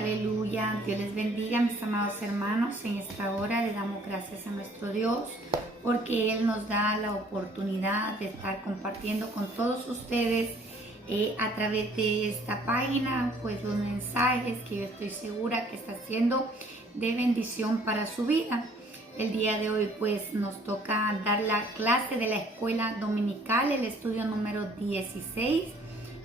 Aleluya. Dios les bendiga, mis amados hermanos. En esta hora le damos gracias a nuestro Dios porque Él nos da la oportunidad de estar compartiendo con todos ustedes a través de esta página, pues los mensajes que yo estoy segura que está siendo de bendición para su vida. El día de hoy pues nos toca dar la clase de la escuela dominical, el estudio número 16,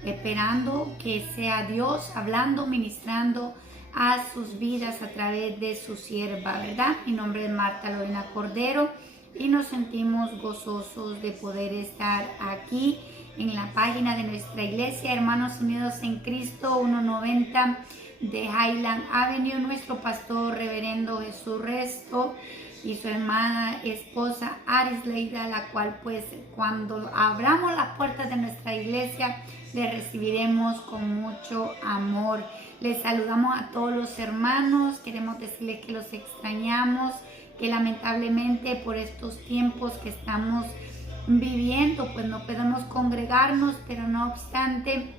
esperando que sea Dios hablando, ministrando a sus vidas a través de su sierva, ¿verdad? Mi nombre es Marta Lorena Cordero y nos sentimos gozosos de poder estar aquí en la página de nuestra iglesia, Hermanos Unidos en Cristo, 190 de Highland Avenue. Nuestro pastor, reverendo Jesús Resto, y su hermana esposa Aris Leida, la cual pues cuando abramos las puertas de nuestra iglesia le recibiremos con mucho amor. Les saludamos a todos los hermanos, queremos decirles que los extrañamos, que lamentablemente por estos tiempos que estamos viviendo pues no podemos congregarnos, pero no obstante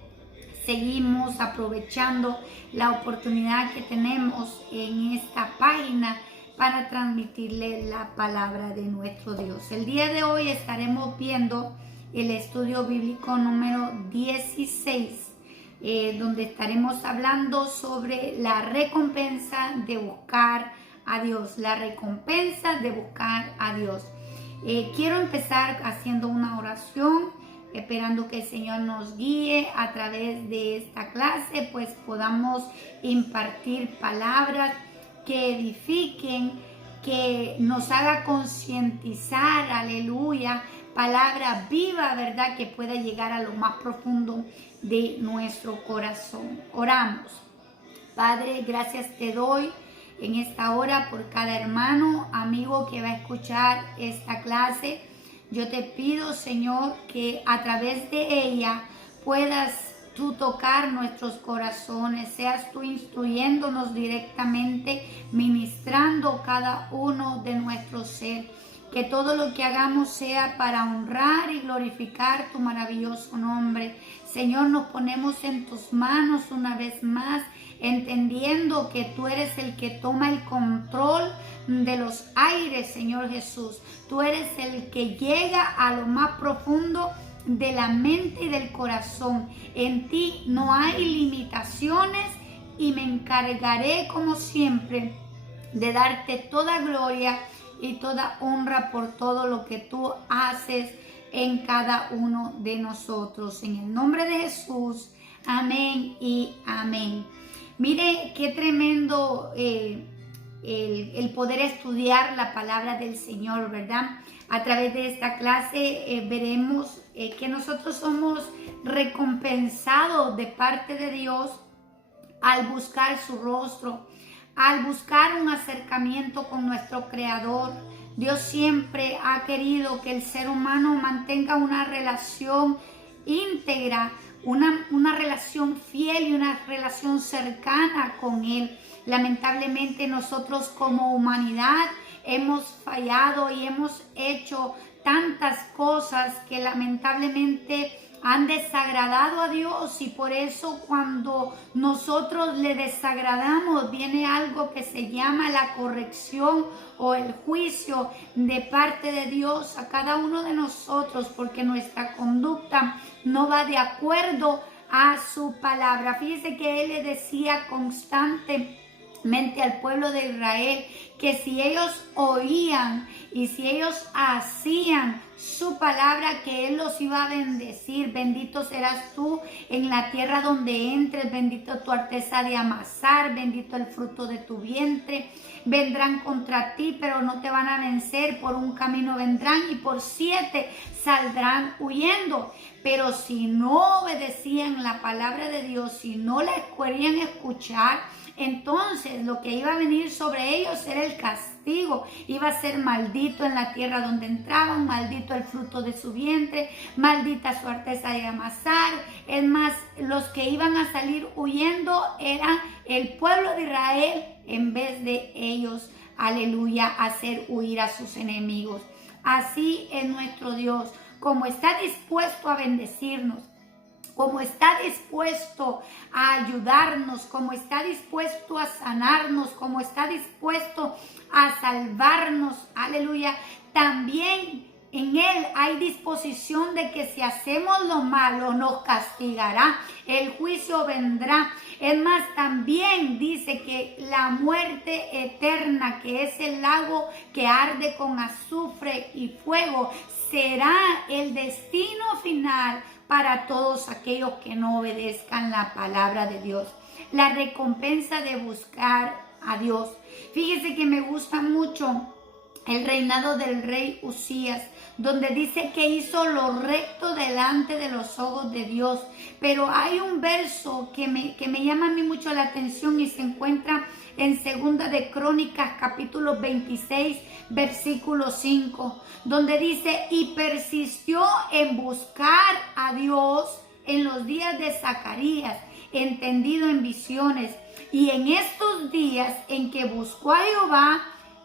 seguimos aprovechando la oportunidad que tenemos en esta página para transmitirle la palabra de nuestro Dios. El día de hoy estaremos viendo el estudio bíblico número 16, donde estaremos hablando sobre la recompensa de buscar a Dios, la recompensa de buscar a Dios. Quiero empezar haciendo una oración, esperando que el Señor nos guíe a través de esta clase, pues podamos impartir palabras que edifiquen, que nos haga concientizar, aleluya, palabra viva, ¿verdad? Que pueda llegar a lo más profundo de nuestro corazón. Oramos. Padre, gracias te doy en esta hora por cada hermano, amigo que va a escuchar esta clase. Yo te pido, Señor, que a través de ella puedas tú tocar nuestros corazones, seas tú instruyéndonos directamente, ministrando cada uno de nuestros ser. Que todo lo que hagamos sea para honrar y glorificar tu maravilloso nombre. Señor, nos ponemos en tus manos una vez más, entendiendo que tú eres el que toma el control de los aires, Señor Jesús. Tú eres el que llega a lo más profundo de la mente y del corazón. En ti no hay limitaciones y me encargaré como siempre de darte toda gloria y toda honra por todo lo que tú haces en cada uno de nosotros. En el nombre de Jesús, amén y amén. Mire qué tremendo el poder estudiar la palabra del Señor, ¿verdad? A través de esta clase veremos que nosotros somos recompensados de parte de Dios al buscar su rostro, al buscar un acercamiento con nuestro Creador. Dios siempre ha querido que el ser humano mantenga una relación íntegra, una relación fiel y una relación cercana con Él. Lamentablemente nosotros como humanidad hemos fallado y hemos hecho tantas cosas que lamentablemente han desagradado a Dios, y por eso cuando nosotros le desagradamos viene algo que se llama la corrección o el juicio de parte de Dios a cada uno de nosotros, porque nuestra conducta no va de acuerdo a su palabra. Fíjese que Él le decía constantemente al pueblo de Israel que si ellos oían y si ellos hacían su palabra, que Él los iba a bendecir. Bendito serás tú en la tierra donde entres, bendito tu arteza de amasar, bendito el fruto de tu vientre. Vendrán contra ti, pero no te van a vencer. Por un camino vendrán y por 7 saldrán huyendo. Pero si no obedecían la palabra de Dios, si no la querían escuchar, entonces lo que iba a venir sobre ellos era el castigo. Iba a ser maldito en la tierra donde entraban, maldito el fruto de su vientre, maldita su arteza de amasar. Es más, los que iban a salir huyendo eran el pueblo de Israel, en vez de ellos, aleluya, hacer huir a sus enemigos. Así es nuestro Dios, como está dispuesto a bendecirnos, como está dispuesto a ayudarnos, como está dispuesto a sanarnos, como está dispuesto a salvarnos, aleluya, también en Él hay disposición de que si hacemos lo malo nos castigará, el juicio vendrá. Es más, también dice que la muerte eterna, que es el lago que arde con azufre y fuego, será el destino final para todos aquellos que no obedezcan la palabra de Dios. La recompensa de buscar a Dios. Fíjese que me gusta mucho el reinado del rey Usías, donde dice que hizo lo recto delante de los ojos de Dios. Pero hay un verso que me llama a mí mucho la atención y se encuentra en 2 de Crónicas, capítulo 26, versículo 5, donde dice: y persistió en buscar a Dios en los días de Zacarías, entendido en visiones, y en estos días en que buscó a Jehová,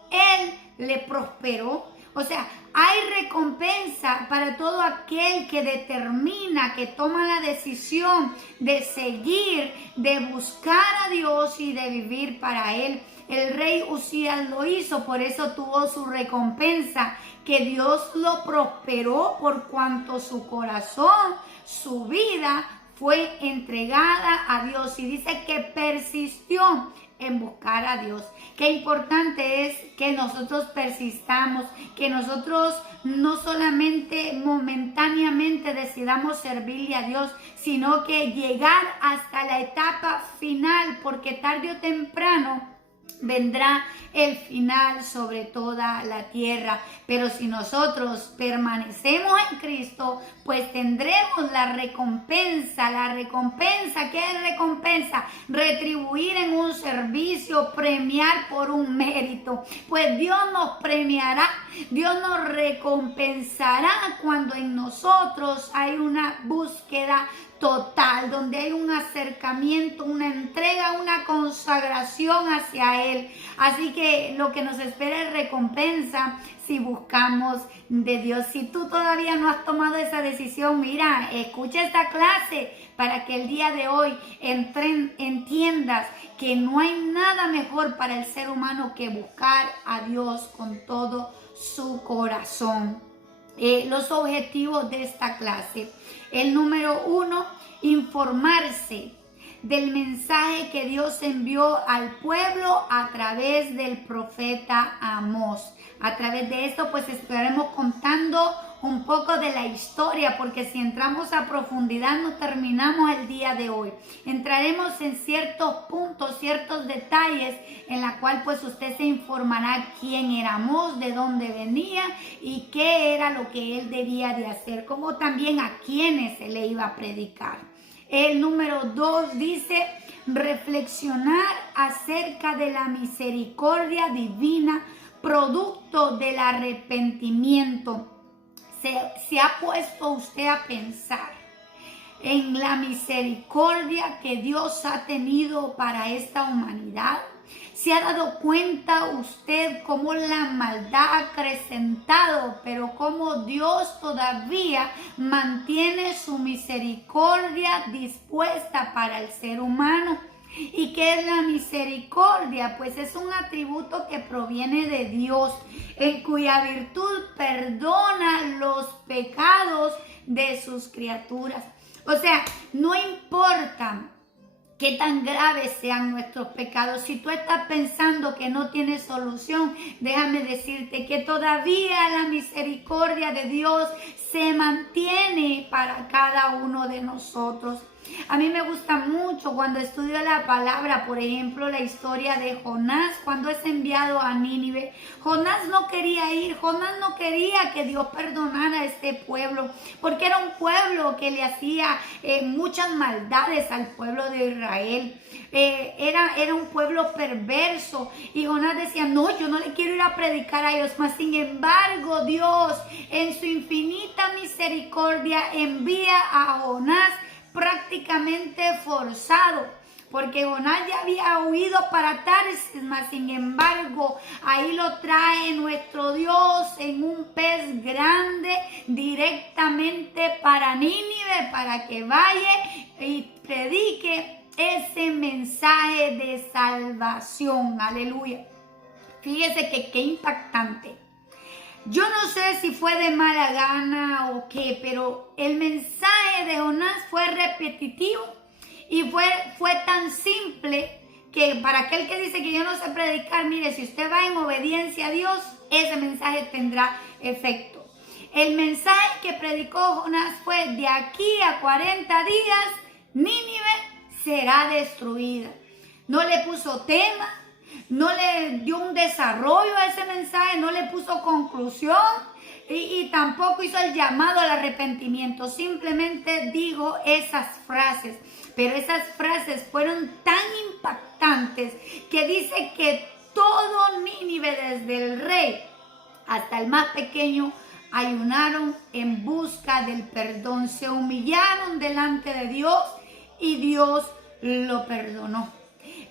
Él le prosperó. O sea, hay recompensa para todo aquel que determina, que toma la decisión de seguir, de buscar a Dios y de vivir para Él. El rey Usías lo hizo, por eso tuvo su recompensa, que Dios lo prosperó por cuanto su corazón, su vida fue entregada a Dios, y dice que persistió en buscar a Dios. Qué importante es que nosotros persistamos, que nosotros no solamente momentáneamente decidamos servirle a Dios, sino que llegar hasta la etapa final, porque tarde o temprano vendrá el final sobre toda la tierra. Pero si nosotros permanecemos en Cristo, pues tendremos la recompensa. La recompensa, ¿qué es recompensa? Retribuir en un servicio, premiar por un mérito. Pues Dios nos premiará, Dios nos recompensará cuando en nosotros hay una búsqueda total, donde hay un acercamiento, una entrega, una consagración hacia Él. Así que lo que nos espera es recompensa si buscamos de Dios. Si tú todavía no has tomado esa decisión, mira, escucha esta clase para que el día de hoy entiendas que no hay nada mejor para el ser humano que buscar a Dios con todo su corazón. Los objetivos de esta clase. El número 1, informarse del mensaje que Dios envió al pueblo a través del profeta Amós. A través de esto pues estaremos contando un poco de la historia, porque si entramos a profundidad no terminamos el día de hoy. Entraremos en ciertos puntos, ciertos detalles en la cual pues usted se informará quién era Amós, de dónde venía y qué era lo que él debía de hacer, como también a quiénes se le iba a predicar. El número 2 dice: reflexionar acerca de la misericordia divina producto del arrepentimiento. ¿Se ha puesto usted a pensar en la misericordia que Dios ha tenido para esta humanidad? ¿Se ha dado cuenta usted cómo la maldad ha acrecentado, pero cómo Dios todavía mantiene su misericordia dispuesta para el ser humano? ¿Y qué es la misericordia? Pues es un atributo que proviene de Dios, en cuya virtud perdona los pecados de sus criaturas. O sea, no importa qué tan graves sean nuestros pecados. Si tú estás pensando que no tienes solución, déjame decirte que todavía la misericordia de Dios se mantiene para cada uno de nosotros. A mí me gusta mucho cuando estudio la palabra, por ejemplo, la historia de Jonás, cuando es enviado a Nínive. Jonás no quería ir, Jonás no quería que Dios perdonara a este pueblo, porque era un pueblo que le hacía muchas maldades al pueblo de Israel. Era un pueblo perverso, y Jonás decía: no, yo no le quiero ir a predicar a ellos. Mas sin embargo, Dios en su infinita misericordia envía a Jonás prácticamente forzado, porque Jonás ya había huido para Tarsis, mas sin embargo, ahí lo trae nuestro Dios en un pez grande directamente para Nínive, para que vaya y predique ese mensaje de salvación. Aleluya. Fíjese que qué impactante. Yo no sé si fue de mala gana o qué, pero el mensaje de Jonás fue repetitivo y fue tan simple que para aquel que dice que yo no sé predicar, mire, si usted va en obediencia a Dios, ese mensaje tendrá efecto. El mensaje que predicó Jonás fue: de aquí a 40 días, Nínive será destruida. No le puso tema, no le dio un desarrollo a ese mensaje, no le puso conclusión y tampoco hizo el llamado al arrepentimiento. Simplemente dijo esas frases, pero esas frases fueron tan impactantes que dice que todo Nínive, desde el rey hasta el más pequeño, ayunaron en busca del perdón. Se humillaron delante de Dios y Dios lo perdonó.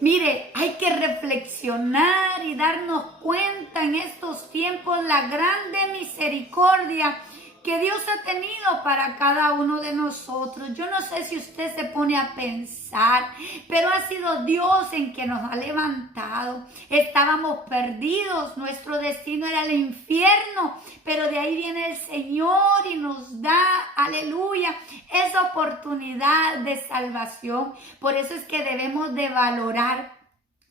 Mire, hay que reflexionar y darnos cuenta en estos tiempos la grande misericordia que Dios ha tenido para cada uno de nosotros. Yo no sé si usted se pone a pensar, pero ha sido Dios en que nos ha levantado. Estábamos perdidos, nuestro destino era el infierno, pero de ahí viene el Señor y nos da, aleluya, esa oportunidad de salvación. Por eso es que debemos de valorar,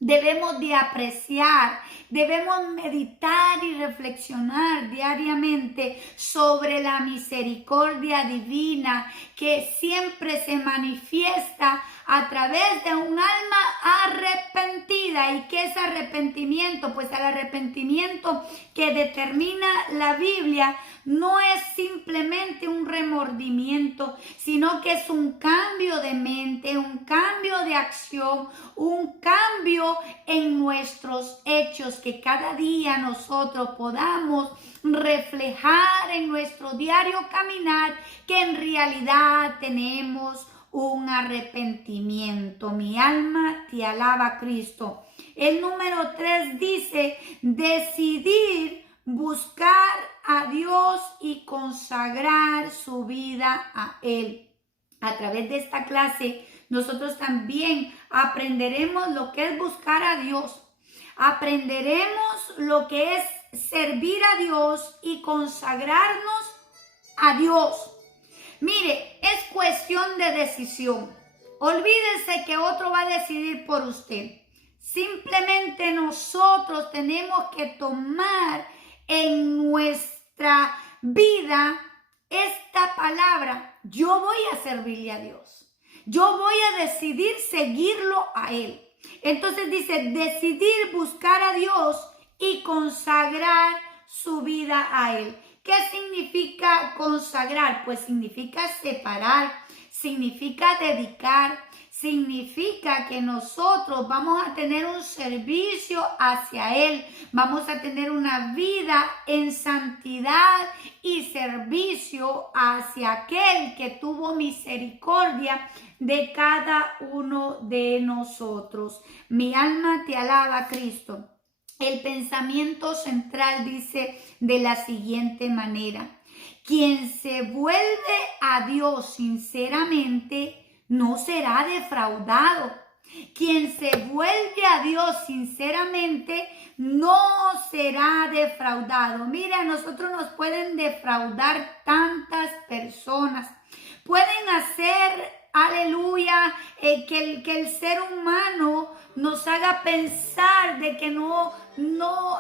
debemos de apreciar, debemos meditar y reflexionar diariamente sobre la misericordia divina que siempre se manifiesta a través de un alma arrepentida. ¿Y qué es arrepentimiento? Pues el arrepentimiento que determina la Biblia no es simplemente un remordimiento, sino que es un cambio de mente, un cambio de acción, un cambio en nuestros hechos, que cada día nosotros podamos reflejar en nuestro diario caminar que en realidad tenemos un arrepentimiento. Mi alma te alaba, Cristo. El número 3 dice: decidir buscar a Dios y consagrar su vida a Él. A través de esta clase, nosotros también aprenderemos lo que es buscar a Dios. Aprenderemos lo que es servir a Dios y consagrarnos a Dios. Mire, es cuestión de decisión. Olvídese que otro va a decidir por usted. Simplemente nosotros tenemos que tomar en nuestra vida esta palabra: yo voy a servirle a Dios. Yo voy a decidir seguirlo a Él. Entonces dice: decidir buscar a Dios y consagrar su vida a Él. ¿Qué significa consagrar? Pues significa separar, significa dedicar, significa que nosotros vamos a tener un servicio hacia Él, vamos a tener una vida en santidad y servicio hacia aquel que tuvo misericordia de cada uno de nosotros. Mi alma te alaba, Cristo. El pensamiento central dice de la siguiente manera: quien se vuelve a Dios sinceramente no será defraudado. Quien se vuelve a Dios sinceramente no será defraudado. Mira, a nosotros nos pueden defraudar tantas personas. Pueden hacer, aleluya, que el ser humano nos haga pensar de que no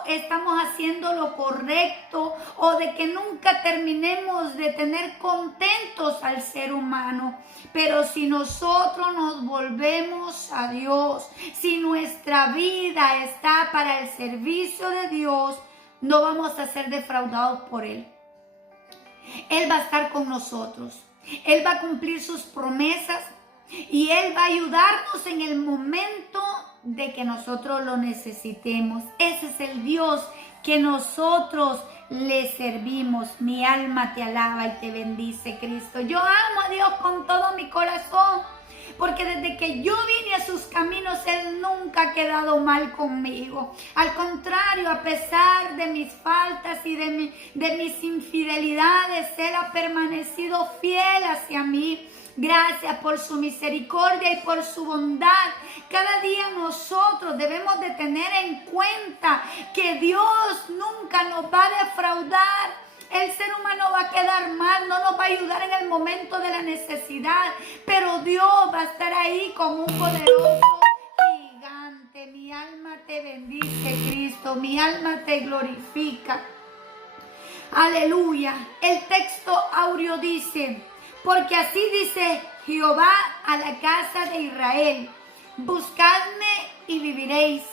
estamos haciendo lo correcto, o de que nunca terminemos de tener contentos al ser humano. Pero si nosotros nos volvemos a Dios, si nuestra vida está para el servicio de Dios, no vamos a ser defraudados por Él. Él va a estar con nosotros. Él va a cumplir sus promesas y Él va a ayudarnos en el momento de que nosotros lo necesitemos. Ese es el Dios que nosotros le servimos. Mi alma te alaba y te bendice, Cristo. Yo amo a Dios con todo mi corazón, porque desde que yo vine a sus caminos, Él nunca ha quedado mal conmigo. Al contrario, a pesar de mis faltas y de mis infidelidades, Él ha permanecido fiel hacia mí. Gracias por su misericordia y por su bondad. Cada día nosotros debemos de tener en cuenta que Dios nunca nos va a defraudar. El ser humano va a quedar mal, no nos va a ayudar en el momento de la necesidad, pero Dios va a estar ahí como un poderoso gigante. Mi alma te bendice, Cristo, mi alma te glorifica. Aleluya. El texto áureo dice: porque así dice Jehová a la casa de Israel, buscadme y viviréis.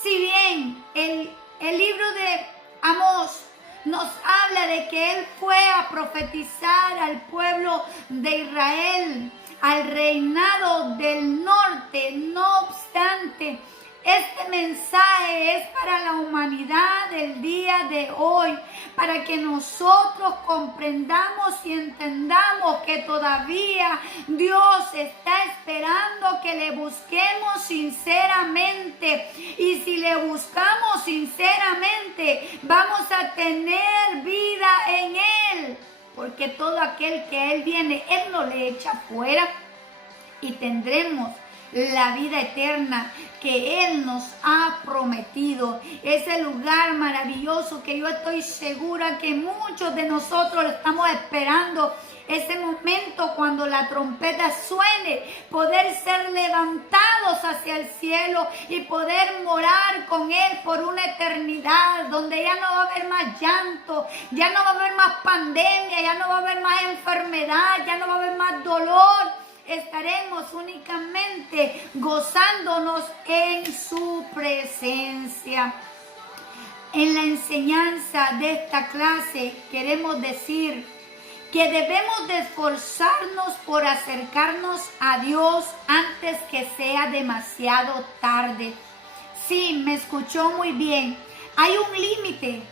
Si bien el libro de Amós nos habla de que Él fue a profetizar al pueblo de Israel, al reinado del norte, no obstante, este mensaje es para la humanidad del día de hoy, para que nosotros comprendamos y entendamos que todavía Dios está esperando que le busquemos sinceramente. Y si le buscamos sinceramente, vamos a tener vida en Él. Porque todo aquel que Él viene, Él no le echa fuera, y tendremos la vida eterna que Él nos ha prometido. Ese lugar maravilloso que yo estoy segura que muchos de nosotros estamos esperando. Ese momento cuando la trompeta suene, poder ser levantados hacia el cielo y poder morar con Él por una eternidad, donde ya no va a haber más llanto, ya no va a haber más pandemia, ya no va a haber más enfermedad, ya no va a haber más dolor. Estaremos únicamente gozándonos en su presencia. En la enseñanza de esta clase queremos decir que debemos de esforzarnos por acercarnos a Dios antes que sea demasiado tarde. Sí, me escuchó muy bien. Hay un límite.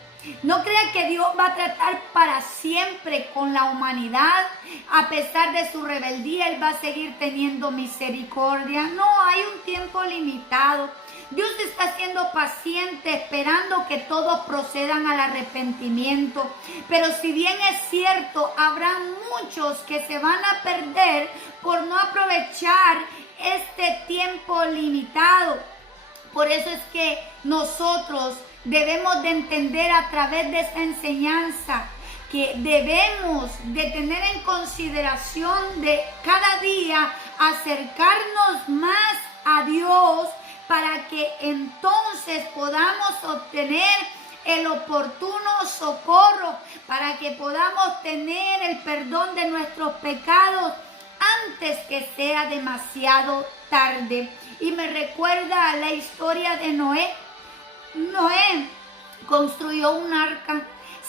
No crea que Dios va a tratar para siempre con la humanidad. A pesar de su rebeldía, Él va a seguir teniendo misericordia. No, hay un tiempo limitado. Dios está siendo paciente, esperando que todos procedan al arrepentimiento. Pero si bien es cierto, habrá muchos que se van a perder por no aprovechar este tiempo limitado. Por eso es que nosotros debemos de entender a través de esta enseñanza que debemos de tener en consideración de cada día acercarnos más a Dios, para que entonces podamos obtener el oportuno socorro, para que podamos tener el perdón de nuestros pecados antes que sea demasiado tarde. Y me recuerda la historia de Noé. Noé construyó un arca.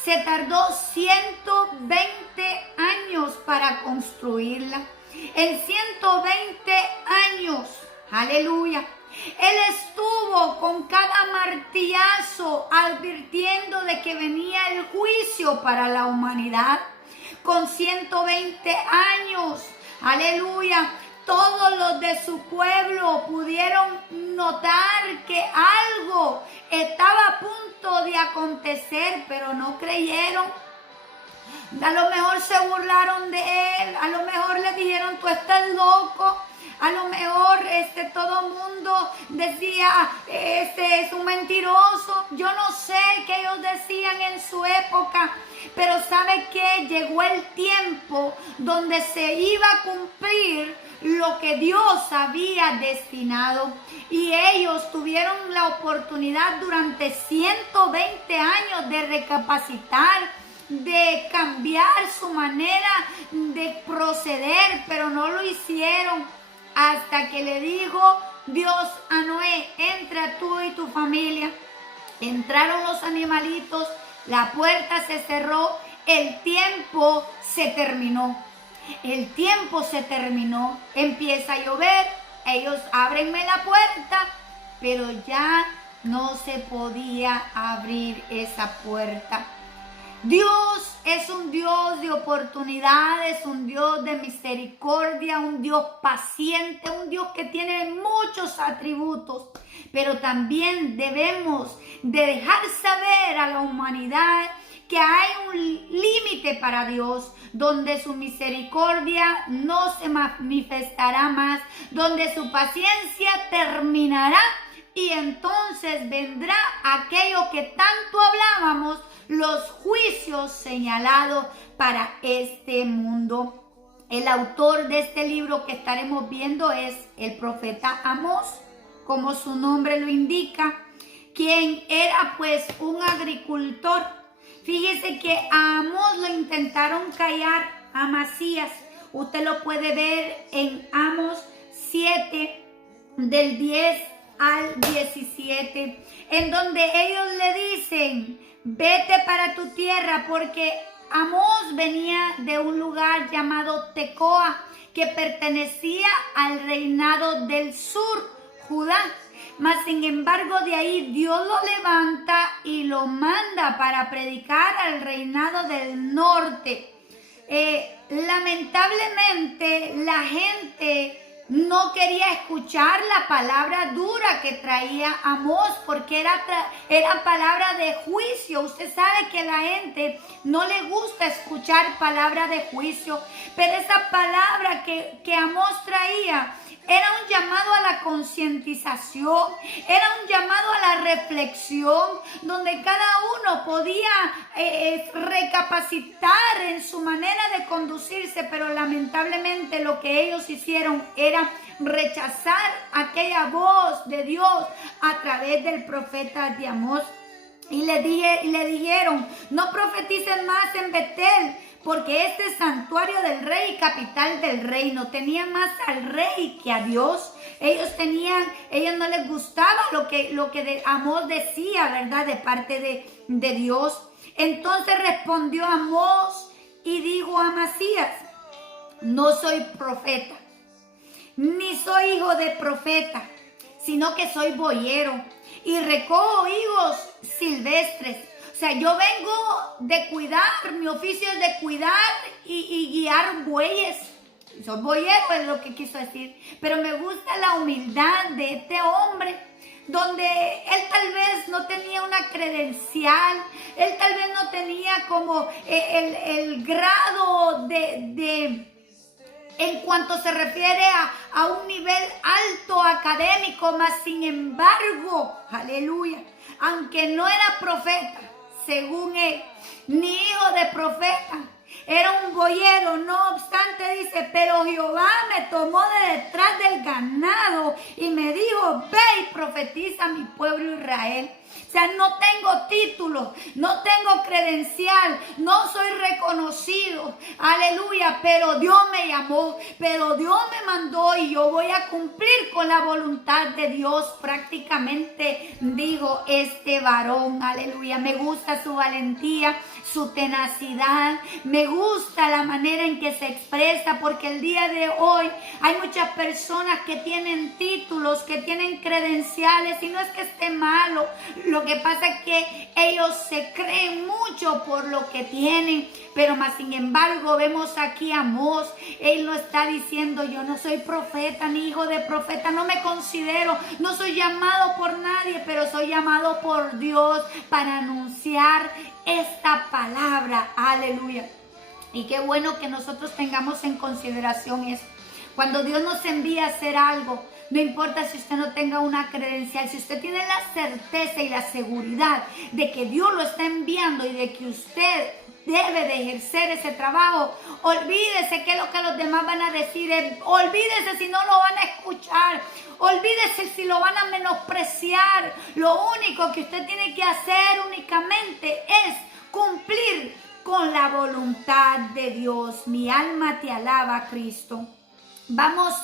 Se tardó 120 años para construirla. En 120 años, aleluya, Él estuvo con cada martillazo advirtiendo de que venía el juicio para la humanidad. Con 120 años, aleluya, todos los de su pueblo pudieron notar que algo estaba a punto de acontecer, pero no creyeron. A lo mejor se burlaron de él, a lo mejor le dijeron: tú estás loco. A lo mejor todo el mundo decía: este es un mentiroso. Yo no sé qué ellos decían en su época, pero ¿sabe qué? Llegó el tiempo donde se iba a cumplir lo que Dios había destinado, y ellos tuvieron la oportunidad durante 120 años de recapacitar, de cambiar su manera de proceder, pero no lo hicieron. Hasta que le dijo Dios a Noé: entra tú y tu familia. Entraron los animalitos, la puerta se cerró, el tiempo se terminó. El tiempo se terminó, empieza a llover, ellos ábrenme la puerta, pero ya no se podía abrir esa puerta. Dios es un Dios de oportunidades, un Dios de misericordia, un Dios paciente, un Dios que tiene muchos atributos. Pero también debemos de dejar saber a la humanidad que hay un límite para Dios, donde su misericordia no se manifestará más, donde su paciencia terminará y entonces vendrá aquello que tanto hablábamos, los juicios señalados para este mundo. El autor de este libro que estaremos viendo es el profeta Amós, como su nombre lo indica, quien era pues un agricultor. Fíjese que a Amós lo intentaron callar, a Amasías. Usted lo puede ver en Amós 7, del 10 al 17, en donde ellos le dicen: vete para tu tierra, porque Amós venía de un lugar llamado Tecoa, que pertenecía al reinado del sur, Judá. Mas sin embargo de ahí Dios lo levanta y lo manda para predicar al reinado del norte. Lamentablemente la gente no quería escuchar la palabra dura que traía Amós, porque era palabra de juicio. Usted sabe que a la gente no le gusta escuchar palabra de juicio, pero esa palabra que Amós traía era un llamado a la concientización, era un llamado a la reflexión, donde cada uno podía recapacitar en su manera de conducirse, pero lamentablemente lo que ellos hicieron era rechazar aquella voz de Dios a través del profeta de Amós. Y le dijeron: no profeticen más en Betel, porque este es santuario del rey y capital del reino. Tenían más al rey que a Dios. Ellos no les gustaba lo que Amós decía, ¿verdad? De parte de Dios. Entonces respondió Amós y dijo a Amasías: no soy profeta, ni soy hijo de profeta, sino que soy boyero y recojo higos silvestres. O sea, yo vengo de cuidar, mi oficio es de cuidar y guiar bueyes. Soy boyero, es lo que quiso decir. Pero me gusta la humildad de este hombre, donde él tal vez no tenía una credencial, él tal vez no tenía como el grado en cuanto se refiere a un nivel alto académico, mas sin embargo, aleluya, aunque no era profeta, según él, ni hijo de profeta, era un boyero. No obstante dice: pero Jehová me tomó de detrás del ganado y me dijo: ve y profetiza a mi pueblo Israel. O sea, no tengo título, no tengo credencial, no soy reconocido, aleluya, pero Dios me llamó, pero Dios me mandó y yo voy a cumplir con la voluntad de Dios. Prácticamente digo este varón, aleluya. Me gusta su valentía, su tenacidad, me gusta la manera en que se expresa, porque el día de hoy hay muchas personas que tienen títulos, que tienen credenciales, y no es que esté malo. Lo que pasa es que ellos se creen mucho por lo que tienen, pero más sin embargo vemos aquí a Amós. Él no está diciendo: yo no soy profeta ni hijo de profeta, no me considero, no soy llamado por nadie, pero soy llamado por Dios para anunciar esta palabra, aleluya. Y qué bueno que nosotros tengamos en consideración eso. Cuando Dios nos envía a hacer algo, no importa si usted no tenga una credencial, si usted tiene la certeza y la seguridad de que Dios lo está enviando y de que usted debe de ejercer ese trabajo, olvídese qué es lo que los demás van a decir, olvídese si no lo van a escuchar, olvídese si lo van a menospreciar. Lo único que usted tiene que hacer únicamente es cumplir con la voluntad de Dios. Mi alma te alaba, Cristo. Vamos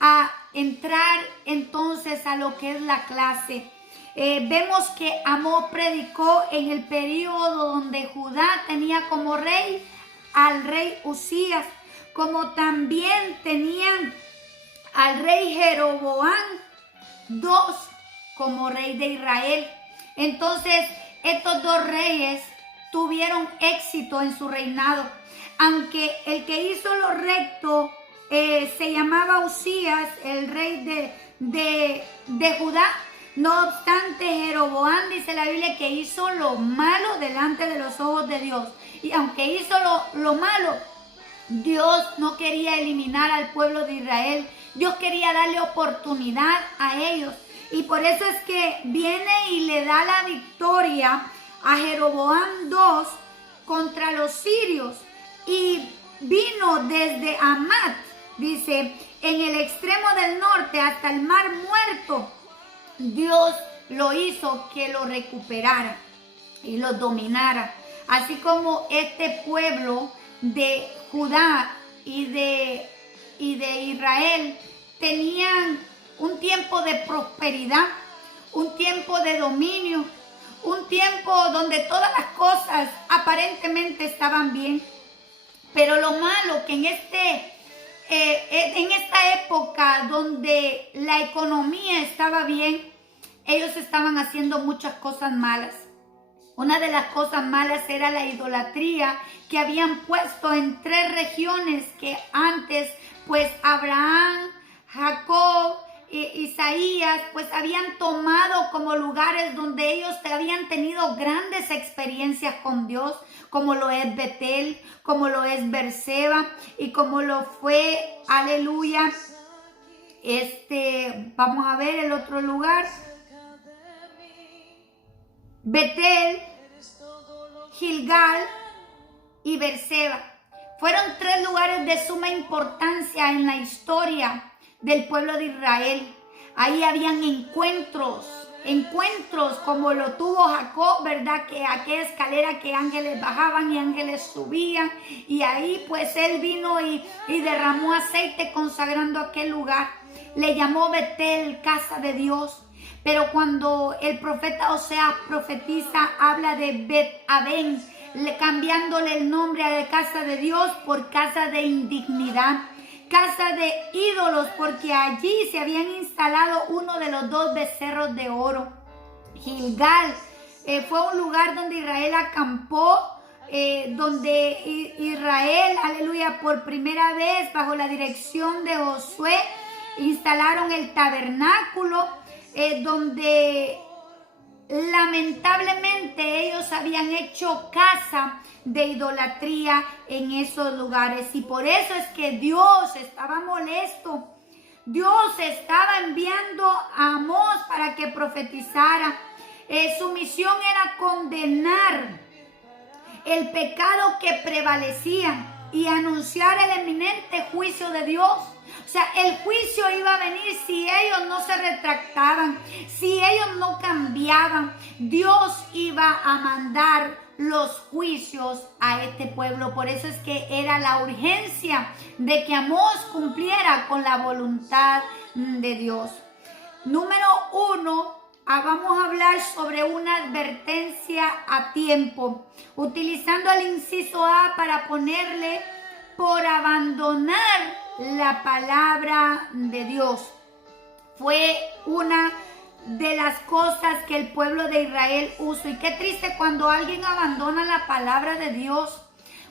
a entrar entonces a lo que es la clase. Vemos que Amós predicó en el periodo donde Judá tenía como rey al rey Usías, como también tenían al rey Jeroboam II como rey de Israel. Entonces estos dos reyes tuvieron éxito en su reinado. Aunque el que hizo lo recto se llamaba Usías, el rey de Judá, no obstante Jeroboam, dice la Biblia, que hizo lo malo delante de los ojos de Dios. Y aunque hizo lo malo, Dios no quería eliminar al pueblo de Israel. Dios quería darle oportunidad a ellos. Y por eso es que viene y le da la victoria a Jeroboam II contra los sirios. Y vino desde Amat, dice, en el extremo del norte hasta el mar muerto. Dios lo hizo que lo recuperara y lo dominara. Así como este pueblo de Judá y de Israel tenían un tiempo de prosperidad, un tiempo de dominio, un tiempo donde todas las cosas aparentemente estaban bien. Pero lo malo que en esta época donde la economía estaba bien, ellos estaban haciendo muchas cosas malas. Una de las cosas malas era la idolatría que habían puesto en 3 regiones que antes, pues Abraham, Jacob, Isaías, pues habían tomado como lugares donde ellos habían tenido grandes experiencias con Dios, como lo es Betel, como lo es Berseba y como lo fue, aleluya, vamos a ver el otro lugar, Betel, Gilgal y Berseba. Fueron 3 lugares de suma importancia en la historia del pueblo de Israel. Ahí habían encuentros como lo tuvo Jacob, ¿verdad? Que aquella escalera que ángeles bajaban y ángeles subían, y ahí pues él vino y derramó aceite consagrando aquel lugar. Le llamó Betel, casa de Dios. Pero cuando el profeta Oseas profetiza, habla de Bet-Aven, cambiándole el nombre a la casa de Dios por casa de indignidad, casa de ídolos, porque allí se habían instalado uno de los 2 becerros de oro. Gilgal fue un lugar donde Israel acampó, donde Israel, aleluya, por primera vez bajo la dirección de Josué, instalaron el tabernáculo, donde lamentablemente ellos habían hecho casa de idolatría en esos lugares, y por eso es que Dios estaba molesto. Dios estaba enviando a Amós para que profetizara. Su misión era condenar el pecado que prevalecía y anunciar el eminente juicio de Dios. O sea, el juicio iba a venir si ellos no se retractaban, si ellos no cambiaban. Dios iba a mandar los juicios a este pueblo. Por eso es que era la urgencia de que Amós cumpliera con la voluntad de Dios. Número 1, vamos a hablar sobre una advertencia a tiempo, utilizando el inciso A para ponerle por abandonar la palabra de Dios. Fue una de las cosas que el pueblo de Israel usó. Y qué triste cuando alguien abandona la palabra de Dios,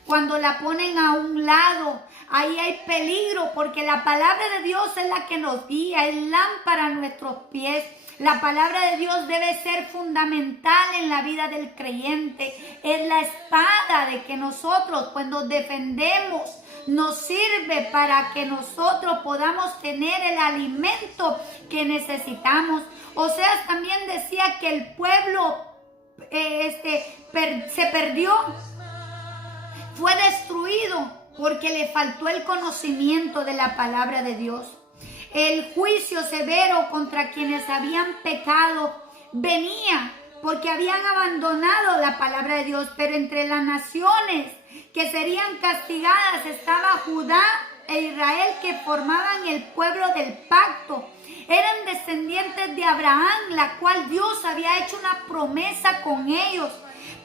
cuando la ponen a un lado. Ahí hay peligro, porque la palabra de Dios es la que nos guía, es lámpara a nuestros pies. La palabra de Dios debe ser fundamental en la vida del creyente. Es la espada de que nosotros, cuando defendemos, nos sirve para que nosotros podamos tener el alimento que necesitamos. Oseas también decía que el pueblo se perdió, fue destruido porque le faltó el conocimiento de la palabra de Dios. El juicio severo contra quienes habían pecado venía porque habían abandonado la palabra de Dios. Pero entre las naciones que serían castigadas estaba Judá e Israel, que formaban el pueblo del pacto. Eran descendientes de Abraham, la cual Dios había hecho una promesa con ellos.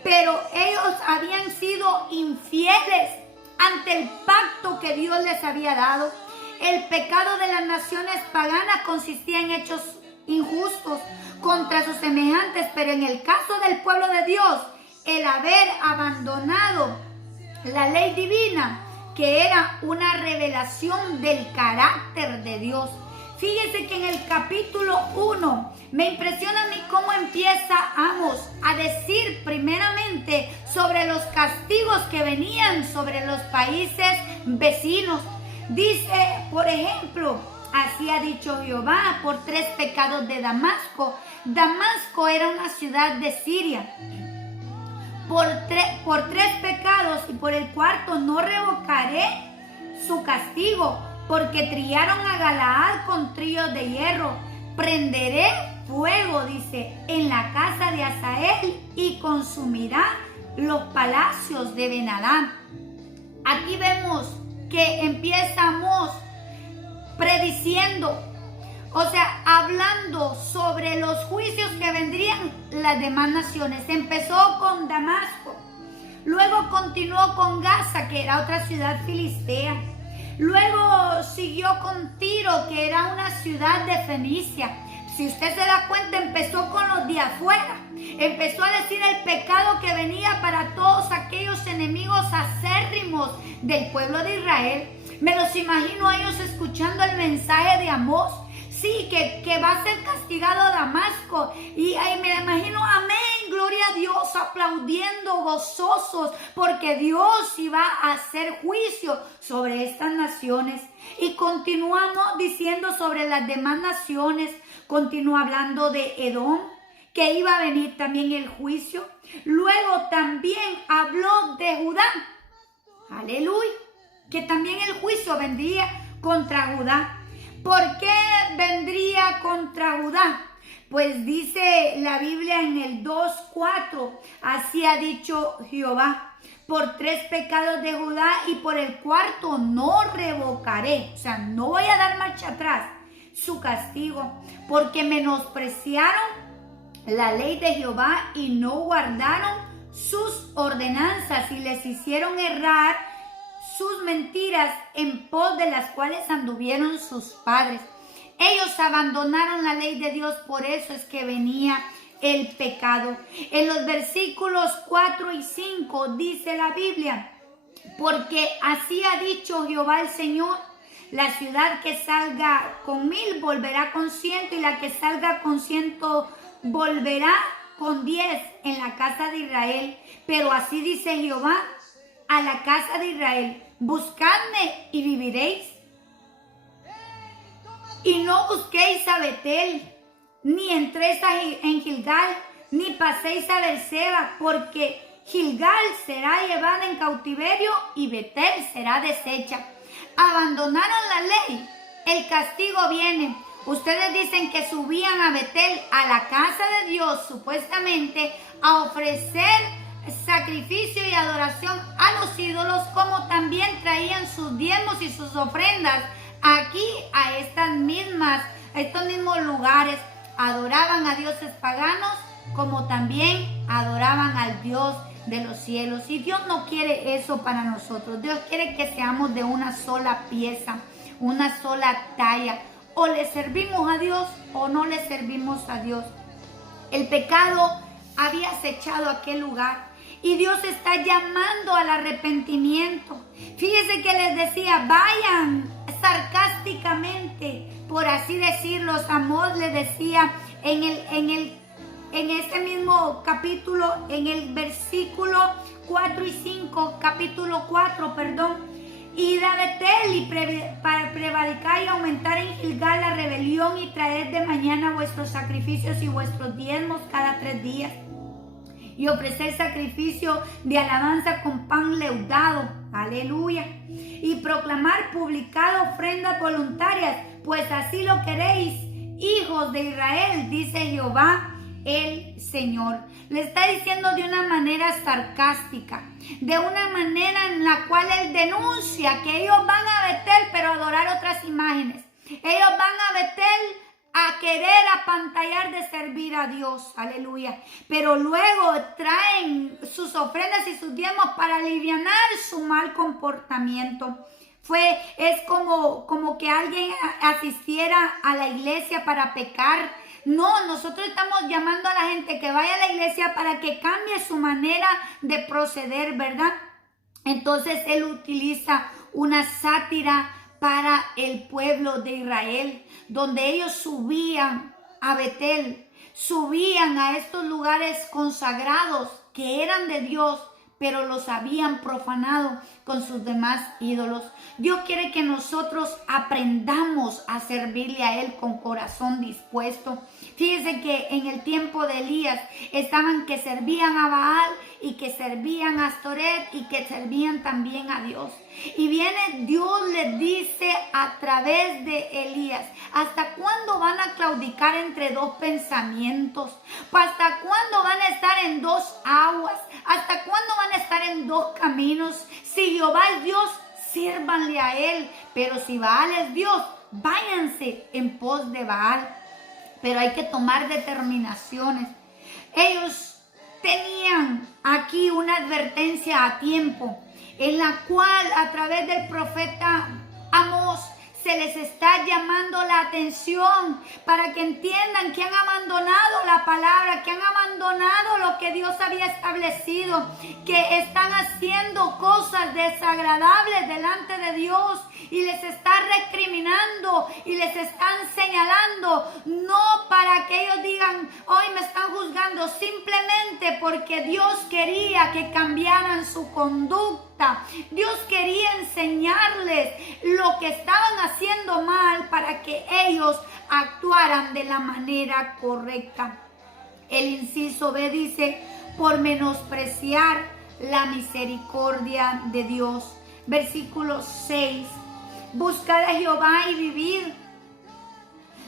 Pero ellos habían sido infieles ante el pacto que Dios les había dado. El pecado de las naciones paganas consistía en hechos injustos contra sus semejantes, pero en el caso del pueblo de Dios el haber abandonado la ley divina, que era una revelación del carácter de Dios. Fíjese que en el capítulo 1 me impresiona a mí cómo empieza Amos a decir primeramente sobre los castigos que venían sobre los países vecinos. Dice, por ejemplo, así ha dicho Jehová, por 3 pecados de Damasco. Damasco era una ciudad de Siria. Por 3 pecados, y por el cuarto no revocaré su castigo, porque trillaron a Galaad con trillos de hierro. Prenderé fuego, dice, en la casa de Hazael y consumirá los palacios de Ben-Hadad. Aquí vemos que empezamos prediciendo, o sea, hablando sobre los juicios que vendrían las demás naciones. Empezó con Damasco, luego continuó con Gaza, que era otra ciudad filistea. Luego siguió con Tiro, que era una ciudad de Fenicia. Si usted se da cuenta, empezó con los de afuera. Empezó a decir el pecado que venía para todos aquellos enemigos acérrimos del pueblo de Israel. Me los imagino a ellos escuchando el mensaje de Amós. Sí, que va a ser castigado Damasco. Y ahí me imagino, amén, gloria a Dios, aplaudiendo, gozosos, porque Dios iba a hacer juicio sobre estas naciones. Y continuamos diciendo sobre las demás naciones. Continúa hablando de Edom, que iba a venir también el juicio. Luego también habló de Judá. Aleluya. Que también el juicio vendría contra Judá. ¿Por qué vendría contra Judá? Pues dice la Biblia en el 2:4, así ha dicho Jehová, por 3 pecados de Judá y por el cuarto no revocaré, o sea, no voy a dar marcha atrás, su castigo, porque menospreciaron la ley de Jehová y no guardaron sus ordenanzas y les hicieron errar sus mentiras en pos de las cuales anduvieron sus padres. Ellos abandonaron la ley de Dios, por eso es que venía el pecado. En los versículos 4 y 5 dice la Biblia, porque así ha dicho Jehová el Señor, la ciudad que salga con 1000 volverá con 100 y la que salga con 100 volverá con 10 en la casa de Israel. Pero así dice Jehová a la casa de Israel, buscadme y viviréis. Y no busquéis a Betel, ni entréis en Gilgal, ni paséis a Beerseba, porque Gilgal será llevada en cautiverio y Betel será deshecha. Abandonaron la ley, el castigo viene. Ustedes dicen que subían a Betel, a la casa de Dios, supuestamente, a ofrecer sacrificio y adoración a los ídolos, como también traían sus diezmos y sus ofrendas aquí a estos mismos lugares. Adoraban a dioses paganos, como también adoraban al Dios de los cielos. Y Dios no quiere eso para nosotros. Dios quiere que seamos de una sola pieza, una sola talla. O le servimos a Dios o no le servimos a Dios. El pecado había acechado aquel lugar y Dios está llamando al arrepentimiento. Fíjese que les decía, vayan sarcásticamente, por así decirlo. Amós les decía en este mismo capítulo, en el versículo 4 y 5, capítulo 4, perdón. Id a Betel y prevaricar y aumentar en Gilgal la rebelión y traed de mañana vuestros sacrificios y vuestros diezmos cada 3 días. Y ofrecer sacrificio de alabanza con pan leudado. Aleluya. Y proclamar publicado ofrendas voluntarias, pues así lo queréis, hijos de Israel, dice Jehová el Señor. Le está diciendo de una manera sarcástica, de una manera en la cual él denuncia que ellos van a Betel pero a adorar otras imágenes. Ellos van a Betel a querer apantallar de servir a Dios, aleluya. Pero luego traen sus ofrendas y sus diezmos para alivianar su mal comportamiento. Es como que alguien asistiera a la iglesia para pecar No, nosotros estamos llamando a la gente que vaya a la iglesia para que cambie su manera de proceder, ¿verdad? Entonces él utiliza una sátira para el pueblo de Israel, donde ellos subían a Betel, subían a estos lugares consagrados que eran de Dios, pero los habían profanado con sus demás ídolos. Dios quiere que nosotros aprendamos a servirle a Él con corazón dispuesto. Fíjense que en el tiempo de Elías estaban que servían a Baal y que servían a Astoret y que servían también a Dios. Y viene Dios, les dice a través de Elías: ¿hasta cuándo van a claudicar entre dos pensamientos? ¿Hasta cuándo van a estar en dos aguas? ¿Hasta cuándo van a estar en dos caminos? Si Jehová es Dios, sírvanle a Él, pero si Baal es Dios, váyanse en pos de Baal. Pero hay que tomar determinaciones. Ellos tenían aquí una advertencia a tiempo, en la cual a través del profeta Amós se les está llamando la atención para que entiendan que han abandonado la palabra, que han abandonado lo que Dios había establecido, que están haciendo cosas desagradables delante de Dios y les está recriminando y les están señalando, no para que ellos digan: hoy me están juzgando, simplemente porque Dios quería que cambiaran su conducta. Dios quería enseñarles lo que estaban haciendo mal para que ellos actuaran de la manera correcta. El inciso B dice: por menospreciar la misericordia de Dios. Versículo 6. Buscad a Jehová y vivid,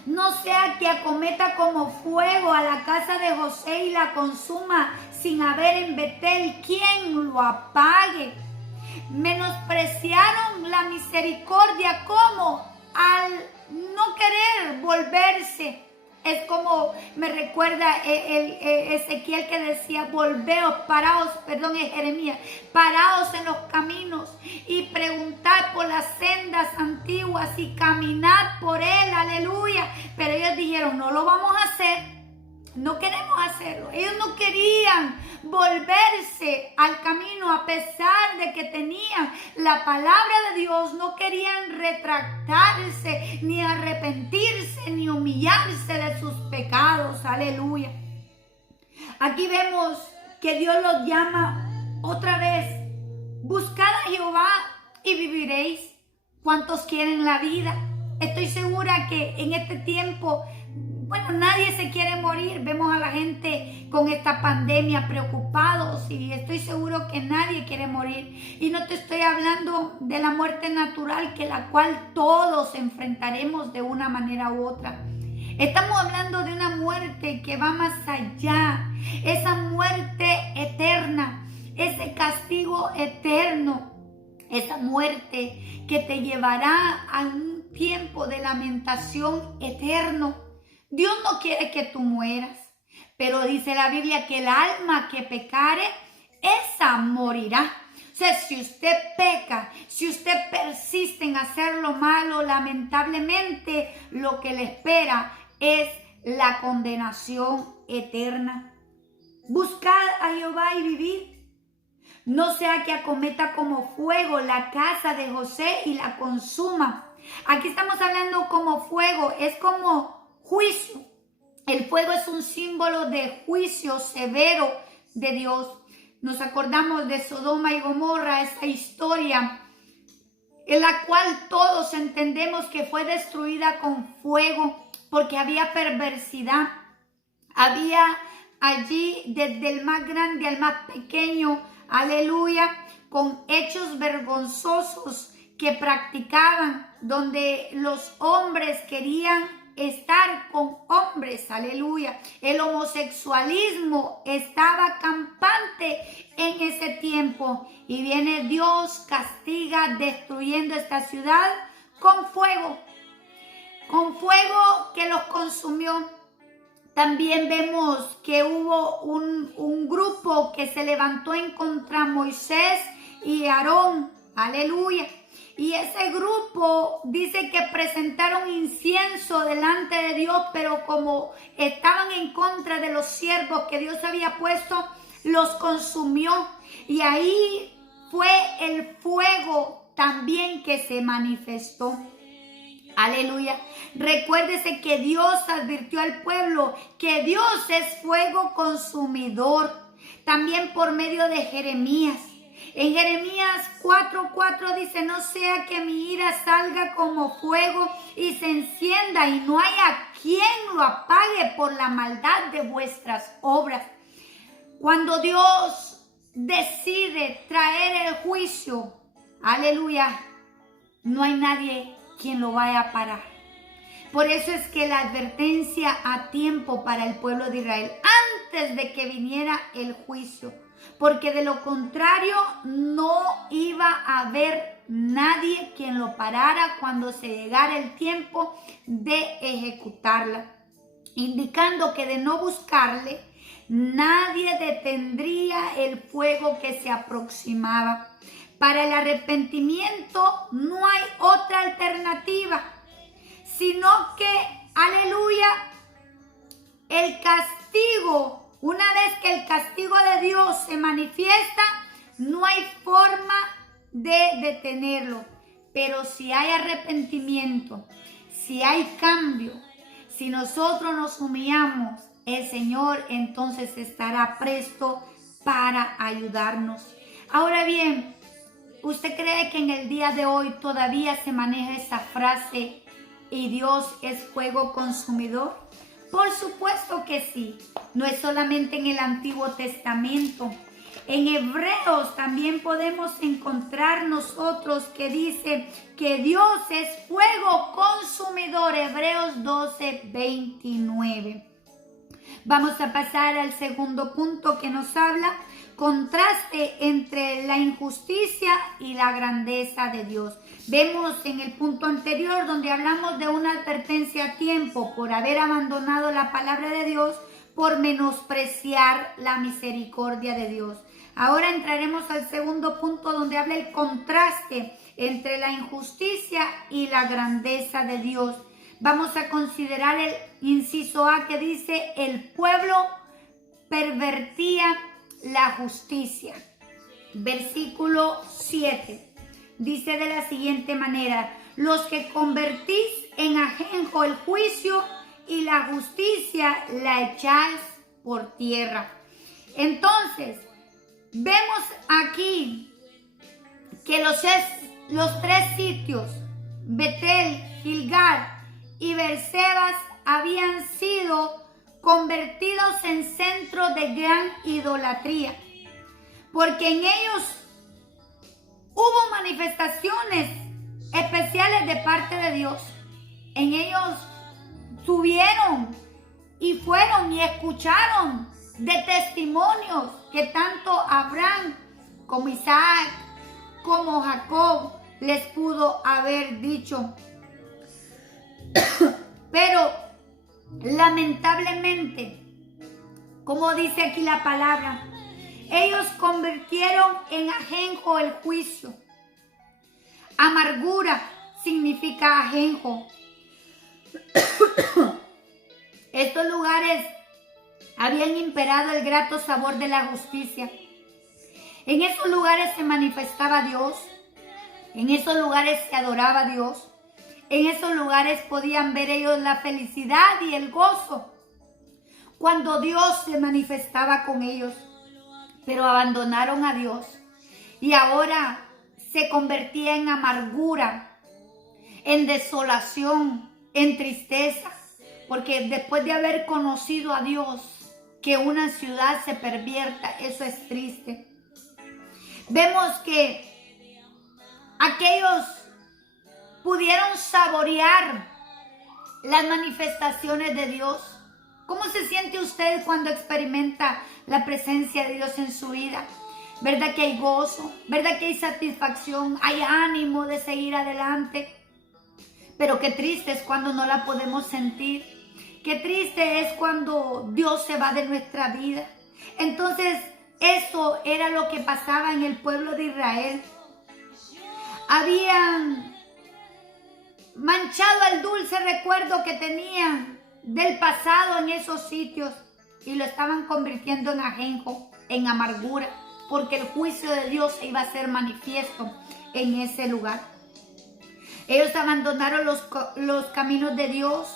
no sea que acometa como fuego a la casa de José y la consuma, sin haber en Betel quien lo apague. Menospreciaron la misericordia, como al no querer volverse. Es como me recuerda Ezequiel, que decía: volveos, paraos, perdón, es Jeremías: paraos en los caminos y preguntad por las sendas antiguas y caminad por él, aleluya. Pero ellos dijeron: no lo vamos a hacer, no queremos hacerlo. Ellos no querían volverse al camino, a pesar de que tenían la palabra de Dios. No querían retractarse, ni arrepentirse, ni humillarse de sus pecados, aleluya. Aquí vemos que Dios los llama otra vez: buscad a Jehová y viviréis. ¿Cuántos quieren la vida? Estoy segura que en este tiempo, bueno, nadie se quiere morir. Vemos a la gente con esta pandemia preocupados y estoy seguro que nadie quiere morir. Y no te estoy hablando de la muerte natural, que la cual todos enfrentaremos de una manera u otra. Estamos hablando de una muerte que va más allá, esa muerte eterna, ese castigo eterno, esa muerte que te llevará a un tiempo de lamentación eterno. Dios no quiere que tú mueras, pero dice la Biblia que el alma que pecare, esa morirá. O sea, si usted peca, si usted persiste en hacer lo malo, lamentablemente lo que le espera es la condenación eterna. Buscad a Jehová y vivid, no sea que acometa como fuego la casa de José y la consuma. Aquí estamos hablando como fuego, es como juicio. El fuego es un símbolo de juicio severo de Dios. Nos acordamos de Sodoma y Gomorra, esa historia en la cual todos entendemos que fue destruida con fuego porque había perversidad. Había allí desde el más grande al más pequeño, aleluya, con hechos vergonzosos que practicaban, donde los hombres querían estar con hombres, aleluya. El homosexualismo estaba campante en ese tiempo y viene Dios, castiga, destruyendo esta ciudad con fuego que los consumió. También vemos que hubo un grupo que se levantó en contra de Moisés y Aarón, aleluya. Y ese grupo dice que presentaron incienso delante de Dios, pero como estaban en contra de los siervos que Dios había puesto, los consumió. Y ahí fue el fuego también que se manifestó. Aleluya. Recuérdese que Dios advirtió al pueblo que Dios es fuego consumidor. También por medio de Jeremías. En Jeremías 4:4 dice: no sea que mi ira salga como fuego y se encienda y no haya quien lo apague por la maldad de vuestras obras. Cuando Dios decide traer el juicio, aleluya, no hay nadie quien lo vaya a parar. Por eso es que la advertencia a tiempo para el pueblo de Israel, antes de que viniera el juicio, porque de lo contrario no iba a haber nadie quien lo parara cuando se llegara el tiempo de ejecutarla, indicando que de no buscarle, nadie detendría el fuego que se aproximaba. Para el arrepentimiento no hay otra alternativa, sino que, aleluya, el castigo, una vez que el castigo de Dios se manifiesta, no hay forma de detenerlo. Pero si hay arrepentimiento, si hay cambio, si nosotros nos humillamos, el Señor entonces estará presto para ayudarnos. Ahora bien, ¿usted cree que en el día de hoy todavía se maneja esa frase y Dios es fuego consumidor? Por supuesto que sí. No es solamente en el Antiguo Testamento. En Hebreos también podemos encontrar nosotros que dice que Dios es fuego consumidor. Hebreos 12:29. Vamos a pasar al segundo punto que nos habla: contraste entre la injusticia y la grandeza de Dios. Vemos en el punto anterior donde hablamos de una advertencia a tiempo por haber abandonado la palabra de Dios, por menospreciar la misericordia de Dios. Ahora entraremos al segundo punto donde habla el contraste entre la injusticia y la grandeza de Dios. Vamos a considerar el inciso A que dice: el pueblo pervertía la justicia. Versículo 7 dice de la siguiente manera: los que convertís en ajenjo el juicio y la justicia la echáis por tierra. Entonces, vemos aquí que los tres sitios, Betel, Gilgal y Beerseba, habían sido convertidos en centro de gran idolatría, porque en ellos hubo manifestaciones especiales de parte de Dios. En ellos subieron y fueron y escucharon de testimonios que tanto Abraham como Isaac como Jacob les pudo haber dicho. Pero lamentablemente, como dice aquí la palabra, ellos convirtieron en ajenjo el juicio. Amargura significa ajenjo. Estos lugares habían imperado el grato sabor de la justicia. En esos lugares se manifestaba Dios. En esos lugares se adoraba a Dios. En esos lugares podían ver ellos la felicidad y el gozo cuando Dios se manifestaba con ellos. Pero abandonaron a Dios y ahora se convertía en amargura, en desolación, en tristeza, porque después de haber conocido a Dios, que una ciudad se pervierta, eso es triste. Vemos que aquellos pudieron saborear las manifestaciones de Dios. ¿Cómo se siente usted cuando experimenta la presencia de Dios en su vida? ¿Verdad que hay gozo? ¿Verdad que hay satisfacción? ¿Hay ánimo de seguir adelante? Pero qué triste es cuando no la podemos sentir. Qué triste es cuando Dios se va de nuestra vida. Entonces, eso era lo que pasaba en el pueblo de Israel. habían manchado el dulce recuerdo que tenían del pasado en esos sitios y lo estaban convirtiendo en ajenjo, en amargura, porque el juicio de Dios iba a ser manifiesto en ese lugar. Ellos abandonaron los caminos de Dios.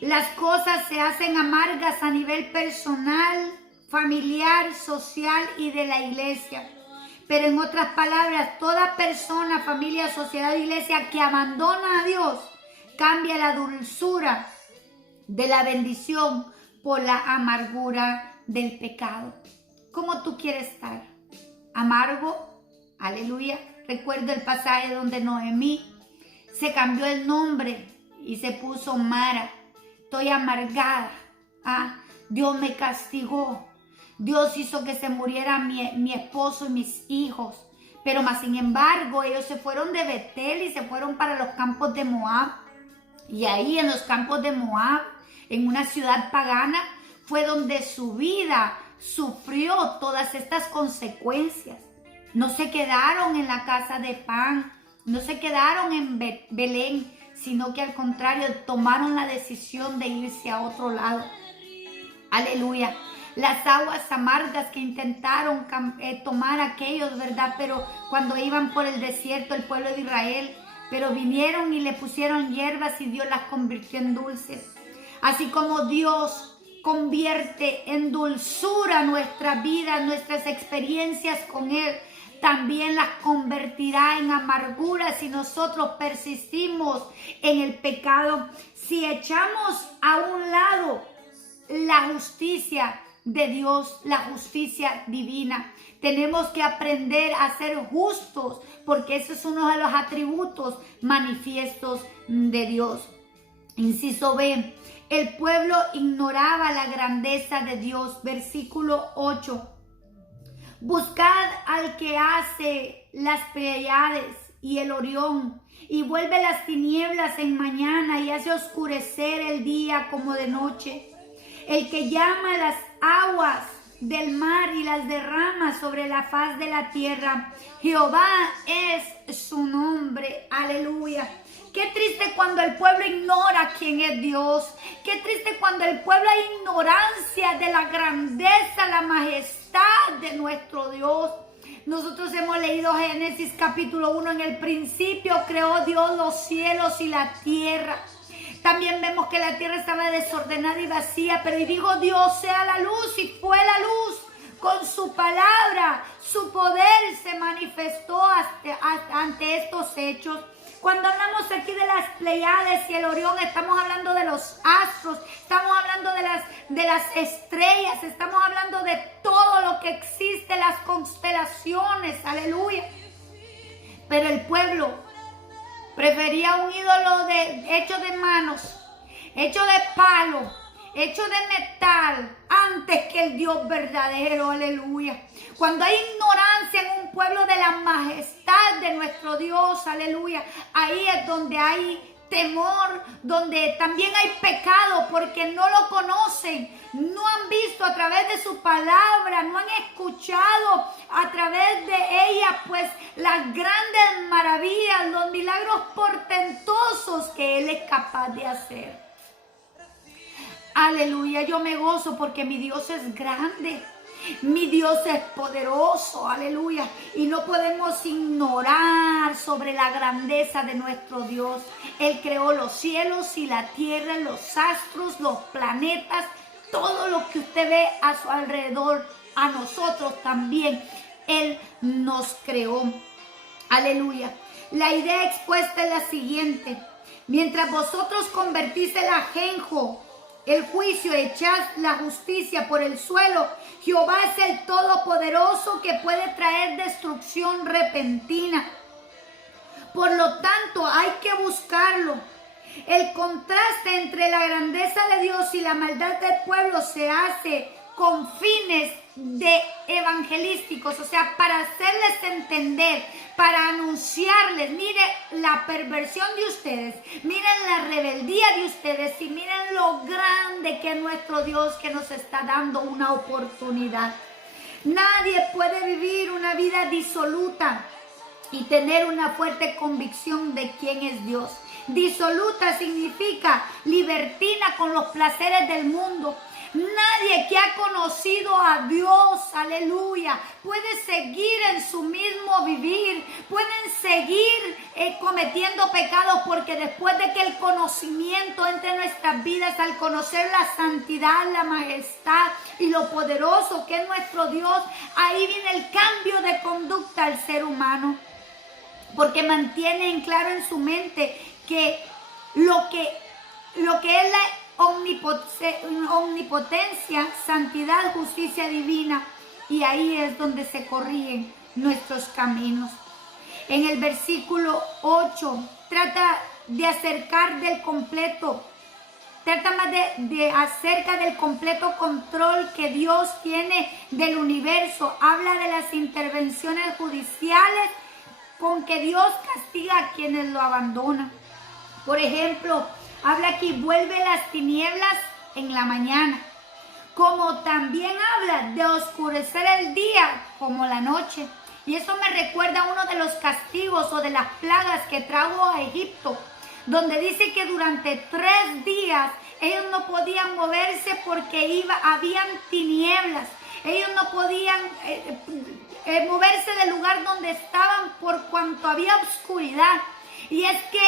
Las cosas se hacen amargas a nivel personal, familiar, social y de la iglesia. Pero en otras palabras, toda persona, familia, sociedad, iglesia que abandona a Dios cambia la dulzura de la bendición por la amargura del pecado. ¿Cómo tú quieres estar? ¿Amargo? Aleluya. Recuerdo el pasaje donde Noemí se cambió el nombre y se puso Mara. Estoy amargada. Dios me castigó. Dios hizo que se muriera mi esposo y mis hijos. Pero más sin embargo, ellos se fueron de Betel y se fueron para los campos de Moab. Y ahí en los campos de Moab, en una ciudad pagana, fue donde su vida sufrió todas estas consecuencias. No se quedaron en la casa de pan, no se quedaron en Belén, sino que al contrario tomaron la decisión de irse a otro lado. Aleluya. Las aguas amargas que intentaron tomar aquellos, ¿verdad? Pero cuando iban por el desierto, el pueblo de Israel, pero vinieron y le pusieron hierbas y Dios las convirtió en dulces. Así como Dios convierte en dulzura nuestra vida, nuestras experiencias con Él, también las convertirá en amargura si nosotros persistimos en el pecado. Si echamos a un lado la justicia de Dios, la justicia divina, tenemos que aprender a ser justos, porque eso es uno de los atributos manifiestos de Dios. Inciso B, el pueblo ignoraba la grandeza de Dios. Versículo 8. Buscad al que hace las Pleiades y el Orión, y vuelve las tinieblas en mañana y hace oscurecer el día como de noche. El que llama las aguas del mar y las derrama sobre la faz de la tierra. Jehová es su nombre. Aleluya. Qué triste cuando el pueblo ignora quién es Dios. Qué triste cuando el pueblo hay ignorancia de la grandeza, la majestad de nuestro Dios. Nosotros hemos leído Génesis capítulo 1. En el principio creó Dios los cielos y la tierra. También vemos que la tierra estaba desordenada y vacía, pero y dijo Dios, sea la luz, y fue la luz. Con su palabra, su poder se manifestó ante estos hechos. Cuando hablamos aquí de las Pleiades y el Orión, estamos hablando de los astros, estamos hablando de las estrellas, estamos hablando de todo lo que existe, las constelaciones, aleluya. Pero el pueblo prefería un ídolo hecho de manos, hecho de palo, hecho de metal, antes que el Dios verdadero, aleluya. Cuando hay ignorancia en un pueblo de la majestad de nuestro Dios, aleluya, ahí es donde hay temor, donde también hay pecado, porque no lo conocen, no han visto a través de su palabra, no han escuchado a través de ella, pues las grandes maravillas, los milagros portentosos que Él es capaz de hacer. Aleluya, yo me gozo porque mi Dios es grande. Mi Dios es poderoso, aleluya, y no podemos ignorar sobre la grandeza de nuestro Dios. Él creó los cielos y la tierra, los astros, los planetas, todo lo que usted ve a su alrededor, a nosotros también. Él nos creó, aleluya. La idea expuesta es la siguiente: mientras vosotros convertís el ajenjo, el juicio, echad la justicia por el suelo, Jehová es el Todopoderoso que puede traer destrucción repentina. Por lo tanto, hay que buscarlo. El contraste entre la grandeza de Dios y la maldad del pueblo se hace con fines evangelísticos, o sea, para hacerles entender, para anunciarles, miren la perversión de ustedes, miren la rebeldía de ustedes y miren lo grande que es nuestro Dios, que nos está dando una oportunidad. Nadie puede vivir una vida disoluta y tener una fuerte convicción de quién es Dios. Disoluta significa libertina con los placeres del mundo. Nadie que ha conocido a Dios, aleluya, puede seguir en su mismo vivir, pueden seguir cometiendo pecados, porque después de que el conocimiento entre en nuestras vidas, al conocer la santidad, la majestad y lo poderoso que es nuestro Dios, ahí viene el cambio de conducta al ser humano, porque mantiene en claro en su mente que lo que es la omnipotencia, santidad, justicia divina, y ahí es donde se corrigen nuestros caminos. En el versículo 8 trata de acercar del completo, trata más de acerca del completo control que Dios tiene del universo. Habla de las intervenciones judiciales con que Dios castiga a quienes lo abandonan. Por ejemplo, habla aquí, vuelve las tinieblas en la mañana, como también habla de oscurecer el día como la noche. Y eso me recuerda a uno de los castigos o de las plagas que trajo a Egipto, donde dice que durante 3 días ellos no podían moverse porque habían tinieblas. Ellos no podían moverse del lugar donde estaban por cuanto había oscuridad. Y es que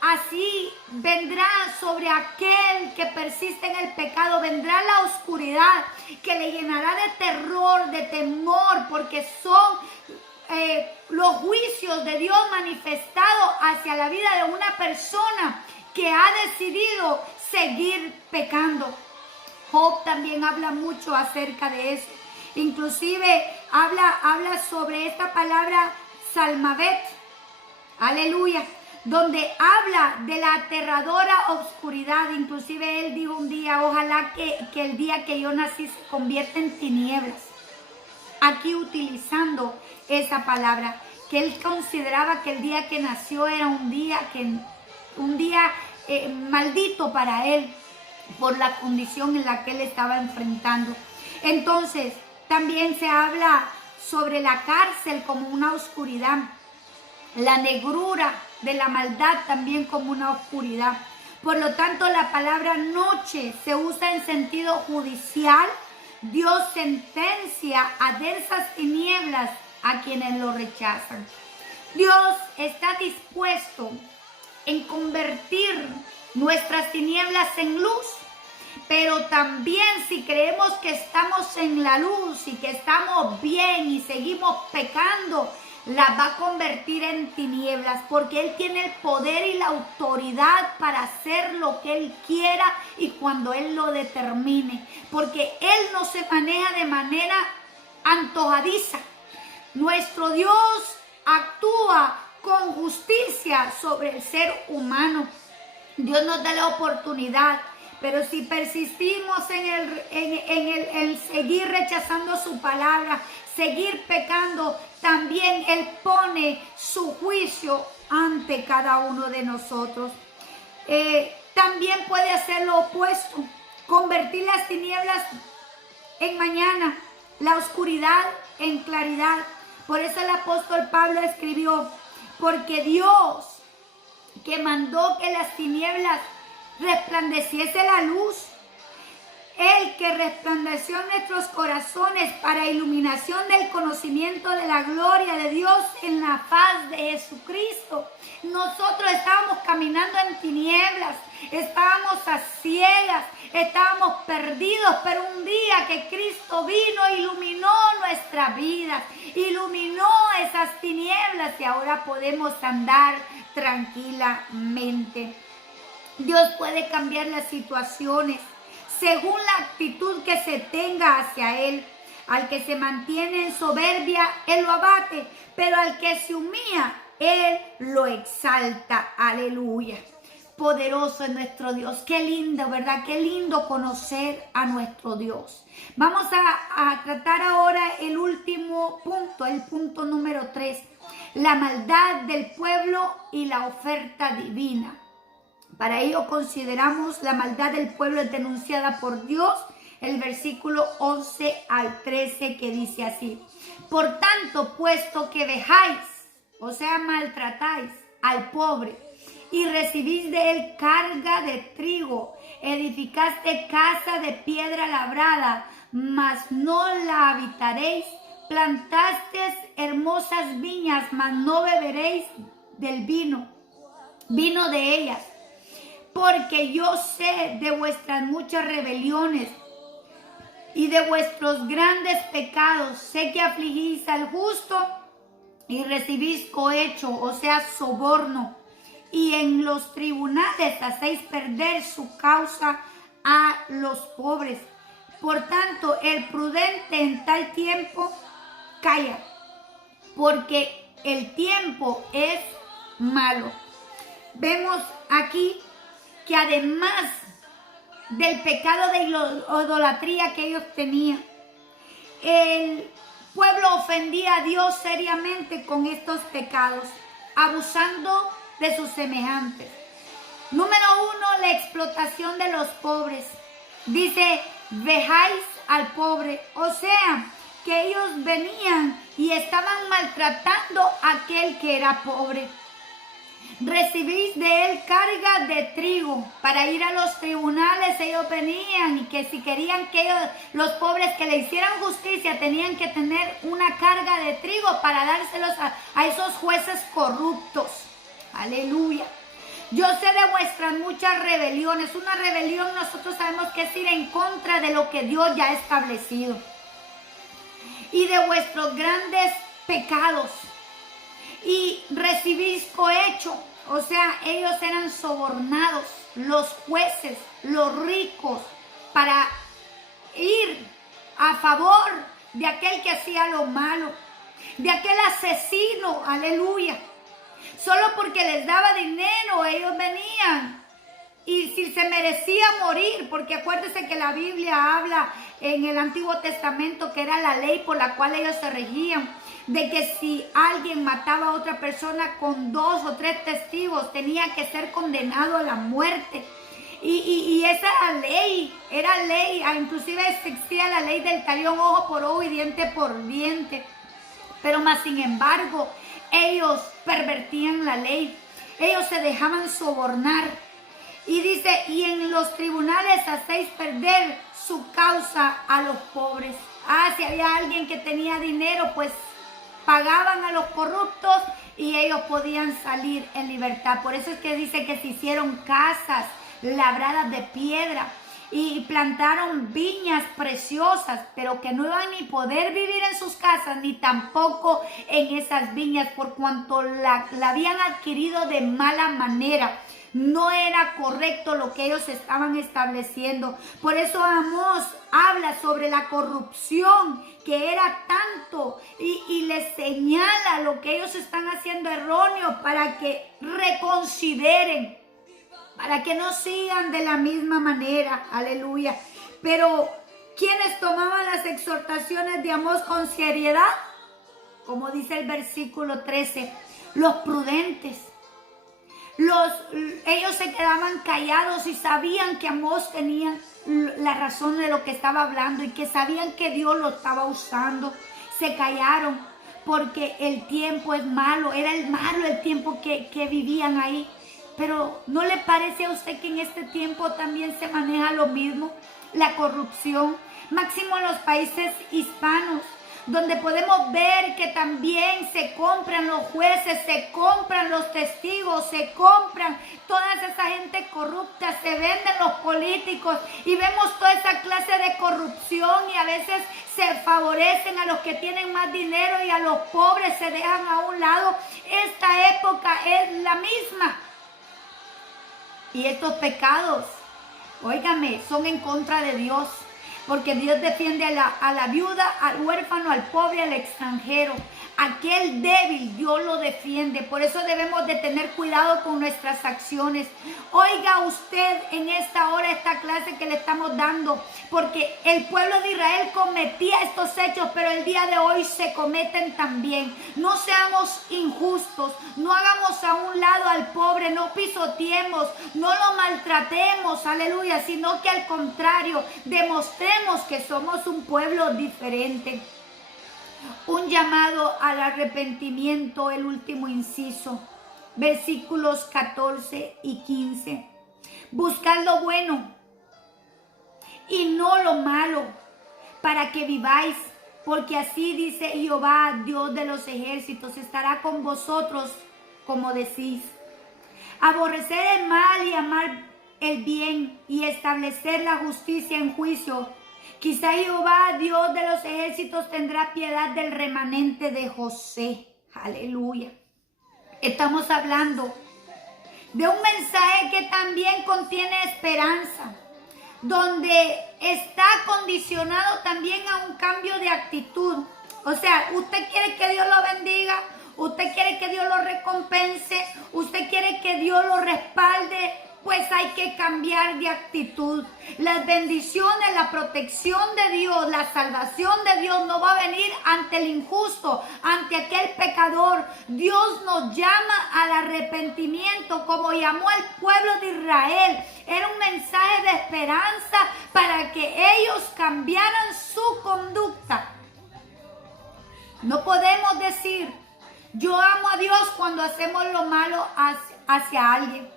así vendrá sobre aquel que persiste en el pecado, vendrá la oscuridad que le llenará de terror, de temor, porque son los juicios de Dios manifestados hacia la vida de una persona que ha decidido seguir pecando. Job también habla mucho acerca de eso. Inclusive habla sobre esta palabra Salmavet, aleluya, donde habla de la aterradora oscuridad. Inclusive él dijo un día, ojalá que el día que yo nací se convierta en tinieblas. Aquí utilizando esa palabra, que él consideraba que el día que nació era un día maldito para él, por la condición en la que él estaba enfrentando. Entonces, también se habla sobre la cárcel como una oscuridad, la negrura de la maldad también como una oscuridad. Por lo tanto, la palabra noche se usa en sentido judicial. Dios sentencia a densas tinieblas a quienes lo rechazan. Dios está dispuesto en convertir nuestras tinieblas en luz, pero también si creemos que estamos en la luz y que estamos bien y seguimos pecando, las va a convertir en tinieblas, porque Él tiene el poder y la autoridad para hacer lo que Él quiera y cuando Él lo determine, porque Él no se maneja de manera antojadiza. Nuestro Dios actúa con justicia sobre el ser humano. Dios nos da la oportunidad, pero si persistimos en seguir rechazando su palabra, seguir pecando, también Él pone su juicio ante cada uno de nosotros. También puede hacer lo opuesto, convertir las tinieblas en mañana, la oscuridad en claridad. Por eso el apóstol Pablo escribió, porque Dios, que mandó que las tinieblas resplandeciese la luz, el que resplandeció en nuestros corazones para iluminación del conocimiento de la gloria de Dios en la faz de Jesucristo. Nosotros estábamos caminando en tinieblas, estábamos a ciegas, estábamos perdidos, pero un día que Cristo vino, iluminó nuestras vidas, iluminó esas tinieblas y ahora podemos andar tranquilamente. Dios puede cambiar las situaciones según la actitud que se tenga hacia Él. Al que se mantiene en soberbia, Él lo abate, pero al que se humilla, Él lo exalta. Aleluya. Poderoso es nuestro Dios. Qué lindo, ¿verdad? Qué lindo conocer a nuestro Dios. Vamos a tratar ahora el último punto, el punto número 3. La maldad del pueblo y la oferta divina. Para ello consideramos la maldad del pueblo denunciada por Dios, el versículo 11 al 13 que dice así. Por tanto, puesto que dejáis o sea, maltratáis al pobre, y recibís de él carga de trigo, edificaste casa de piedra labrada, mas no la habitaréis, plantasteis hermosas viñas, mas no beberéis del vino de ellas, porque yo sé de vuestras muchas rebeliones y de vuestros grandes pecados, sé que afligís al justo y recibís cohecho, o sea, soborno, y en los tribunales hacéis perder su causa a los pobres. Por tanto, el prudente en tal tiempo calla, porque el tiempo es malo. Vemos aquí que además del pecado de idolatría que ellos tenían, el pueblo ofendía a Dios seriamente con estos pecados, abusando de sus semejantes. Número 1, la explotación de los pobres. Dice, vejáis al pobre, o sea, que ellos venían y estaban maltratando a aquel que era pobre. Recibís de él carga de trigo. Para ir a los tribunales ellos venían y que si querían que ellos, los pobres que le hicieran justicia, tenían que tener una carga de trigo para dárselos a esos jueces corruptos. Aleluya. Yo sé de vuestras muchas rebeliones. Una rebelión nosotros sabemos que es ir en contra de lo que Dios ya ha establecido. Y de vuestros grandes pecados. Y recibís cohecho. O sea, ellos eran sobornados, los jueces, los ricos, para ir a favor de aquel que hacía lo malo, de aquel asesino, aleluya. Solo porque les daba dinero, ellos venían. Y si se merecía morir, porque acuérdense que la Biblia habla en el Antiguo Testamento que era la ley por la cual ellos se regían, de que si alguien mataba a otra persona con 2 o 3 testigos, tenía que ser condenado a la muerte. Y esa era ley, inclusive existía la ley del talión, ojo por ojo y diente por diente. Pero más sin embargo, ellos pervertían la ley, ellos se dejaban sobornar. Y dice, y en los tribunales hacéis perder su causa a los pobres. Si había alguien que tenía dinero, pues pagaban a los corruptos y ellos podían salir en libertad. Por eso es que dice que se hicieron casas labradas de piedra y plantaron viñas preciosas, pero que no iban ni poder vivir en sus casas, ni tampoco en esas viñas, por cuanto la habían adquirido de mala manera. No era correcto lo que ellos estaban estableciendo. Por eso Amós habla sobre la corrupción que era tanto y les señala lo que ellos están haciendo erróneo para que reconsideren, para que no sigan de la misma manera. Aleluya. Pero ¿quiénes tomaban las exhortaciones de Amós con seriedad? Como dice el versículo 13, los prudentes. Ellos se quedaban callados y sabían que Amós tenía la razón de lo que estaba hablando y que sabían que Dios lo estaba usando. Se callaron porque el tiempo es malo, era malo el tiempo que vivían ahí. Pero ¿no le parece a usted que en este tiempo también se maneja lo mismo? La corrupción, máximo en los países hispanos, donde podemos ver que también se compran los jueces, se compran los testigos, se compran toda esa gente corrupta, se venden los políticos y vemos toda esa clase de corrupción y a veces se favorecen a los que tienen más dinero y a los pobres se dejan a un lado. Esta época es la misma. Y estos pecados, óigame, son en contra de Dios. Porque Dios defiende a la viuda, al huérfano, al pobre, al extranjero. Aquel débil, Dios lo defiende. Por eso debemos de tener cuidado con nuestras acciones. Oiga usted en esta hora esta clase que le estamos dando. Porque el pueblo de Israel cometía estos hechos, pero el día de hoy se cometen también. No seamos injustos. No hagamos a un lado al pobre. No pisoteemos. No lo maltratemos. Aleluya. Sino que al contrario, demostremos que somos un pueblo diferente. Un llamado al arrepentimiento, el último inciso, versículos 14 y 15. Buscad lo bueno y no lo malo, para que viváis, porque así dice Jehová, Dios de los ejércitos, estará con vosotros como decís. Aborrecer el mal y amar el bien y establecer la justicia en juicio. Quizá Jehová, Dios de los ejércitos, tendrá piedad del remanente de José. Aleluya. Estamos hablando de un mensaje que también contiene esperanza, donde está condicionado también a un cambio de actitud. O sea, usted quiere que Dios lo bendiga, usted quiere que Dios lo recompense, usted quiere que Dios lo respalde, pues hay que cambiar de actitud. Las bendiciones, la protección de Dios, la salvación de Dios no va a venir ante el injusto, ante aquel pecador. Dios nos llama al arrepentimiento como llamó al pueblo de Israel. Era un mensaje de esperanza para que ellos cambiaran su conducta. No podemos decir, yo amo a Dios cuando hacemos lo malo hacia alguien.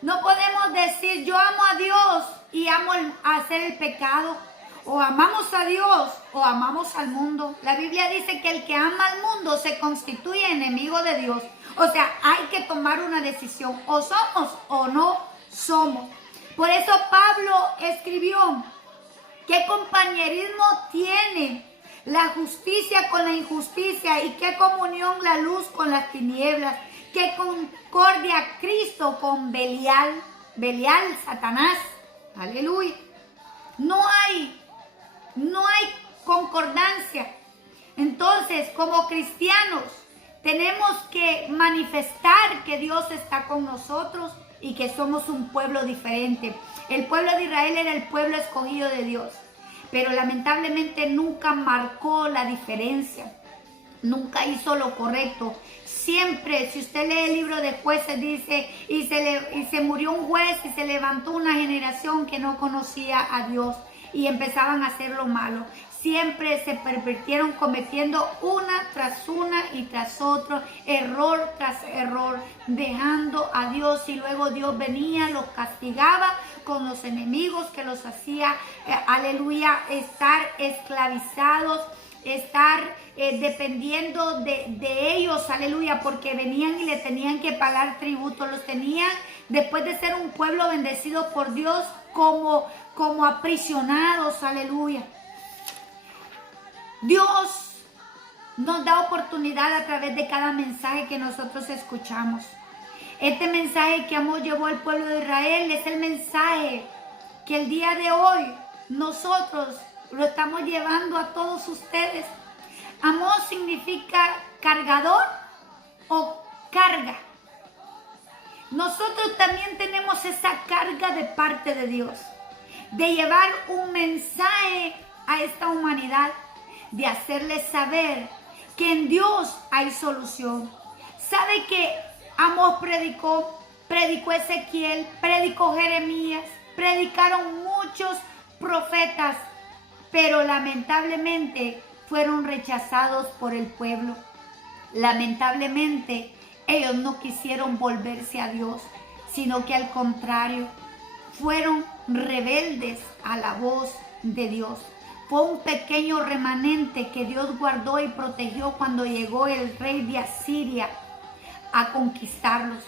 No podemos decir, yo amo a Dios y amo hacer el pecado. O amamos a Dios o amamos al mundo. La Biblia dice que el que ama al mundo se constituye enemigo de Dios. O sea, hay que tomar una decisión. O somos o no somos. Por eso Pablo escribió, ¿qué compañerismo tiene la justicia con la injusticia? ¿Y qué comunión la luz con las tinieblas? ¿Qué concordia Cristo con Belial? Belial, Satanás. Aleluya. No hay concordancia. Entonces, como cristianos, tenemos que manifestar que Dios está con nosotros y que somos un pueblo diferente. El pueblo de Israel era el pueblo escogido de Dios, pero lamentablemente nunca marcó la diferencia. Nunca hizo lo correcto. Siempre, si usted lee el libro de Jueces, dice, y se murió un juez y se levantó una generación que no conocía a Dios y empezaban a hacer lo malo. Siempre se pervirtieron cometiendo una tras una y tras otro, error tras error, dejando a Dios, y luego Dios venía, los castigaba con los enemigos que los hacía, aleluya, estar esclavizados, estar dependiendo de ellos, aleluya, porque venían y le tenían que pagar tributo. Los tenían, después de ser un pueblo bendecido por Dios, como aprisionados, aleluya. Dios nos da oportunidad a través de cada mensaje que nosotros escuchamos. Este mensaje que Amós llevó al pueblo de Israel es el mensaje que el día de hoy nosotros lo estamos llevando a todos ustedes. Amós significa cargador o carga. Nosotros también tenemos esa carga de parte de Dios, de llevar un mensaje a esta humanidad, de hacerles saber que en Dios hay solución. ¿Sabe que Amós predicó Ezequiel, predicó Jeremías, predicaron muchos profetas, pero lamentablemente fueron rechazados por el pueblo? Lamentablemente ellos no quisieron volverse a Dios, sino que al contrario, fueron rebeldes a la voz de Dios. Fue un pequeño remanente que Dios guardó y protegió cuando llegó el rey de Asiria a conquistarlos.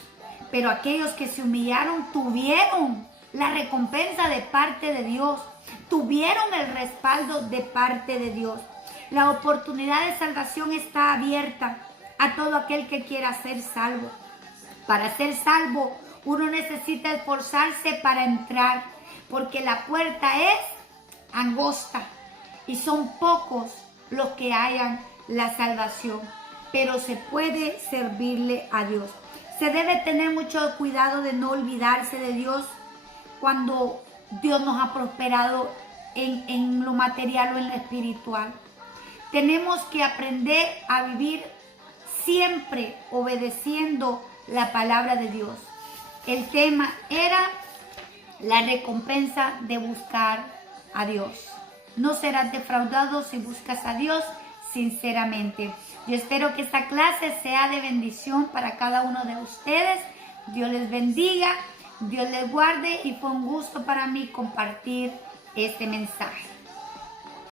Pero aquellos que se humillaron tuvieron la recompensa de parte de Dios, tuvieron el respaldo de parte de Dios. La oportunidad de salvación está abierta a todo aquel que quiera ser salvo. Para ser salvo, uno necesita esforzarse para entrar, porque la puerta es angosta y son pocos los que hallan la salvación, pero se puede servirle a Dios. Se debe tener mucho cuidado de no olvidarse de Dios cuando Dios nos ha prosperado en lo material o en lo espiritual. Tenemos que aprender a vivir siempre obedeciendo la palabra de Dios. El tema era la recompensa de buscar a Dios. No serás defraudado si buscas a Dios sinceramente. Yo espero que esta clase sea de bendición para cada uno de ustedes. Dios les bendiga, Dios les guarde y fue un gusto para mí compartir este mensaje.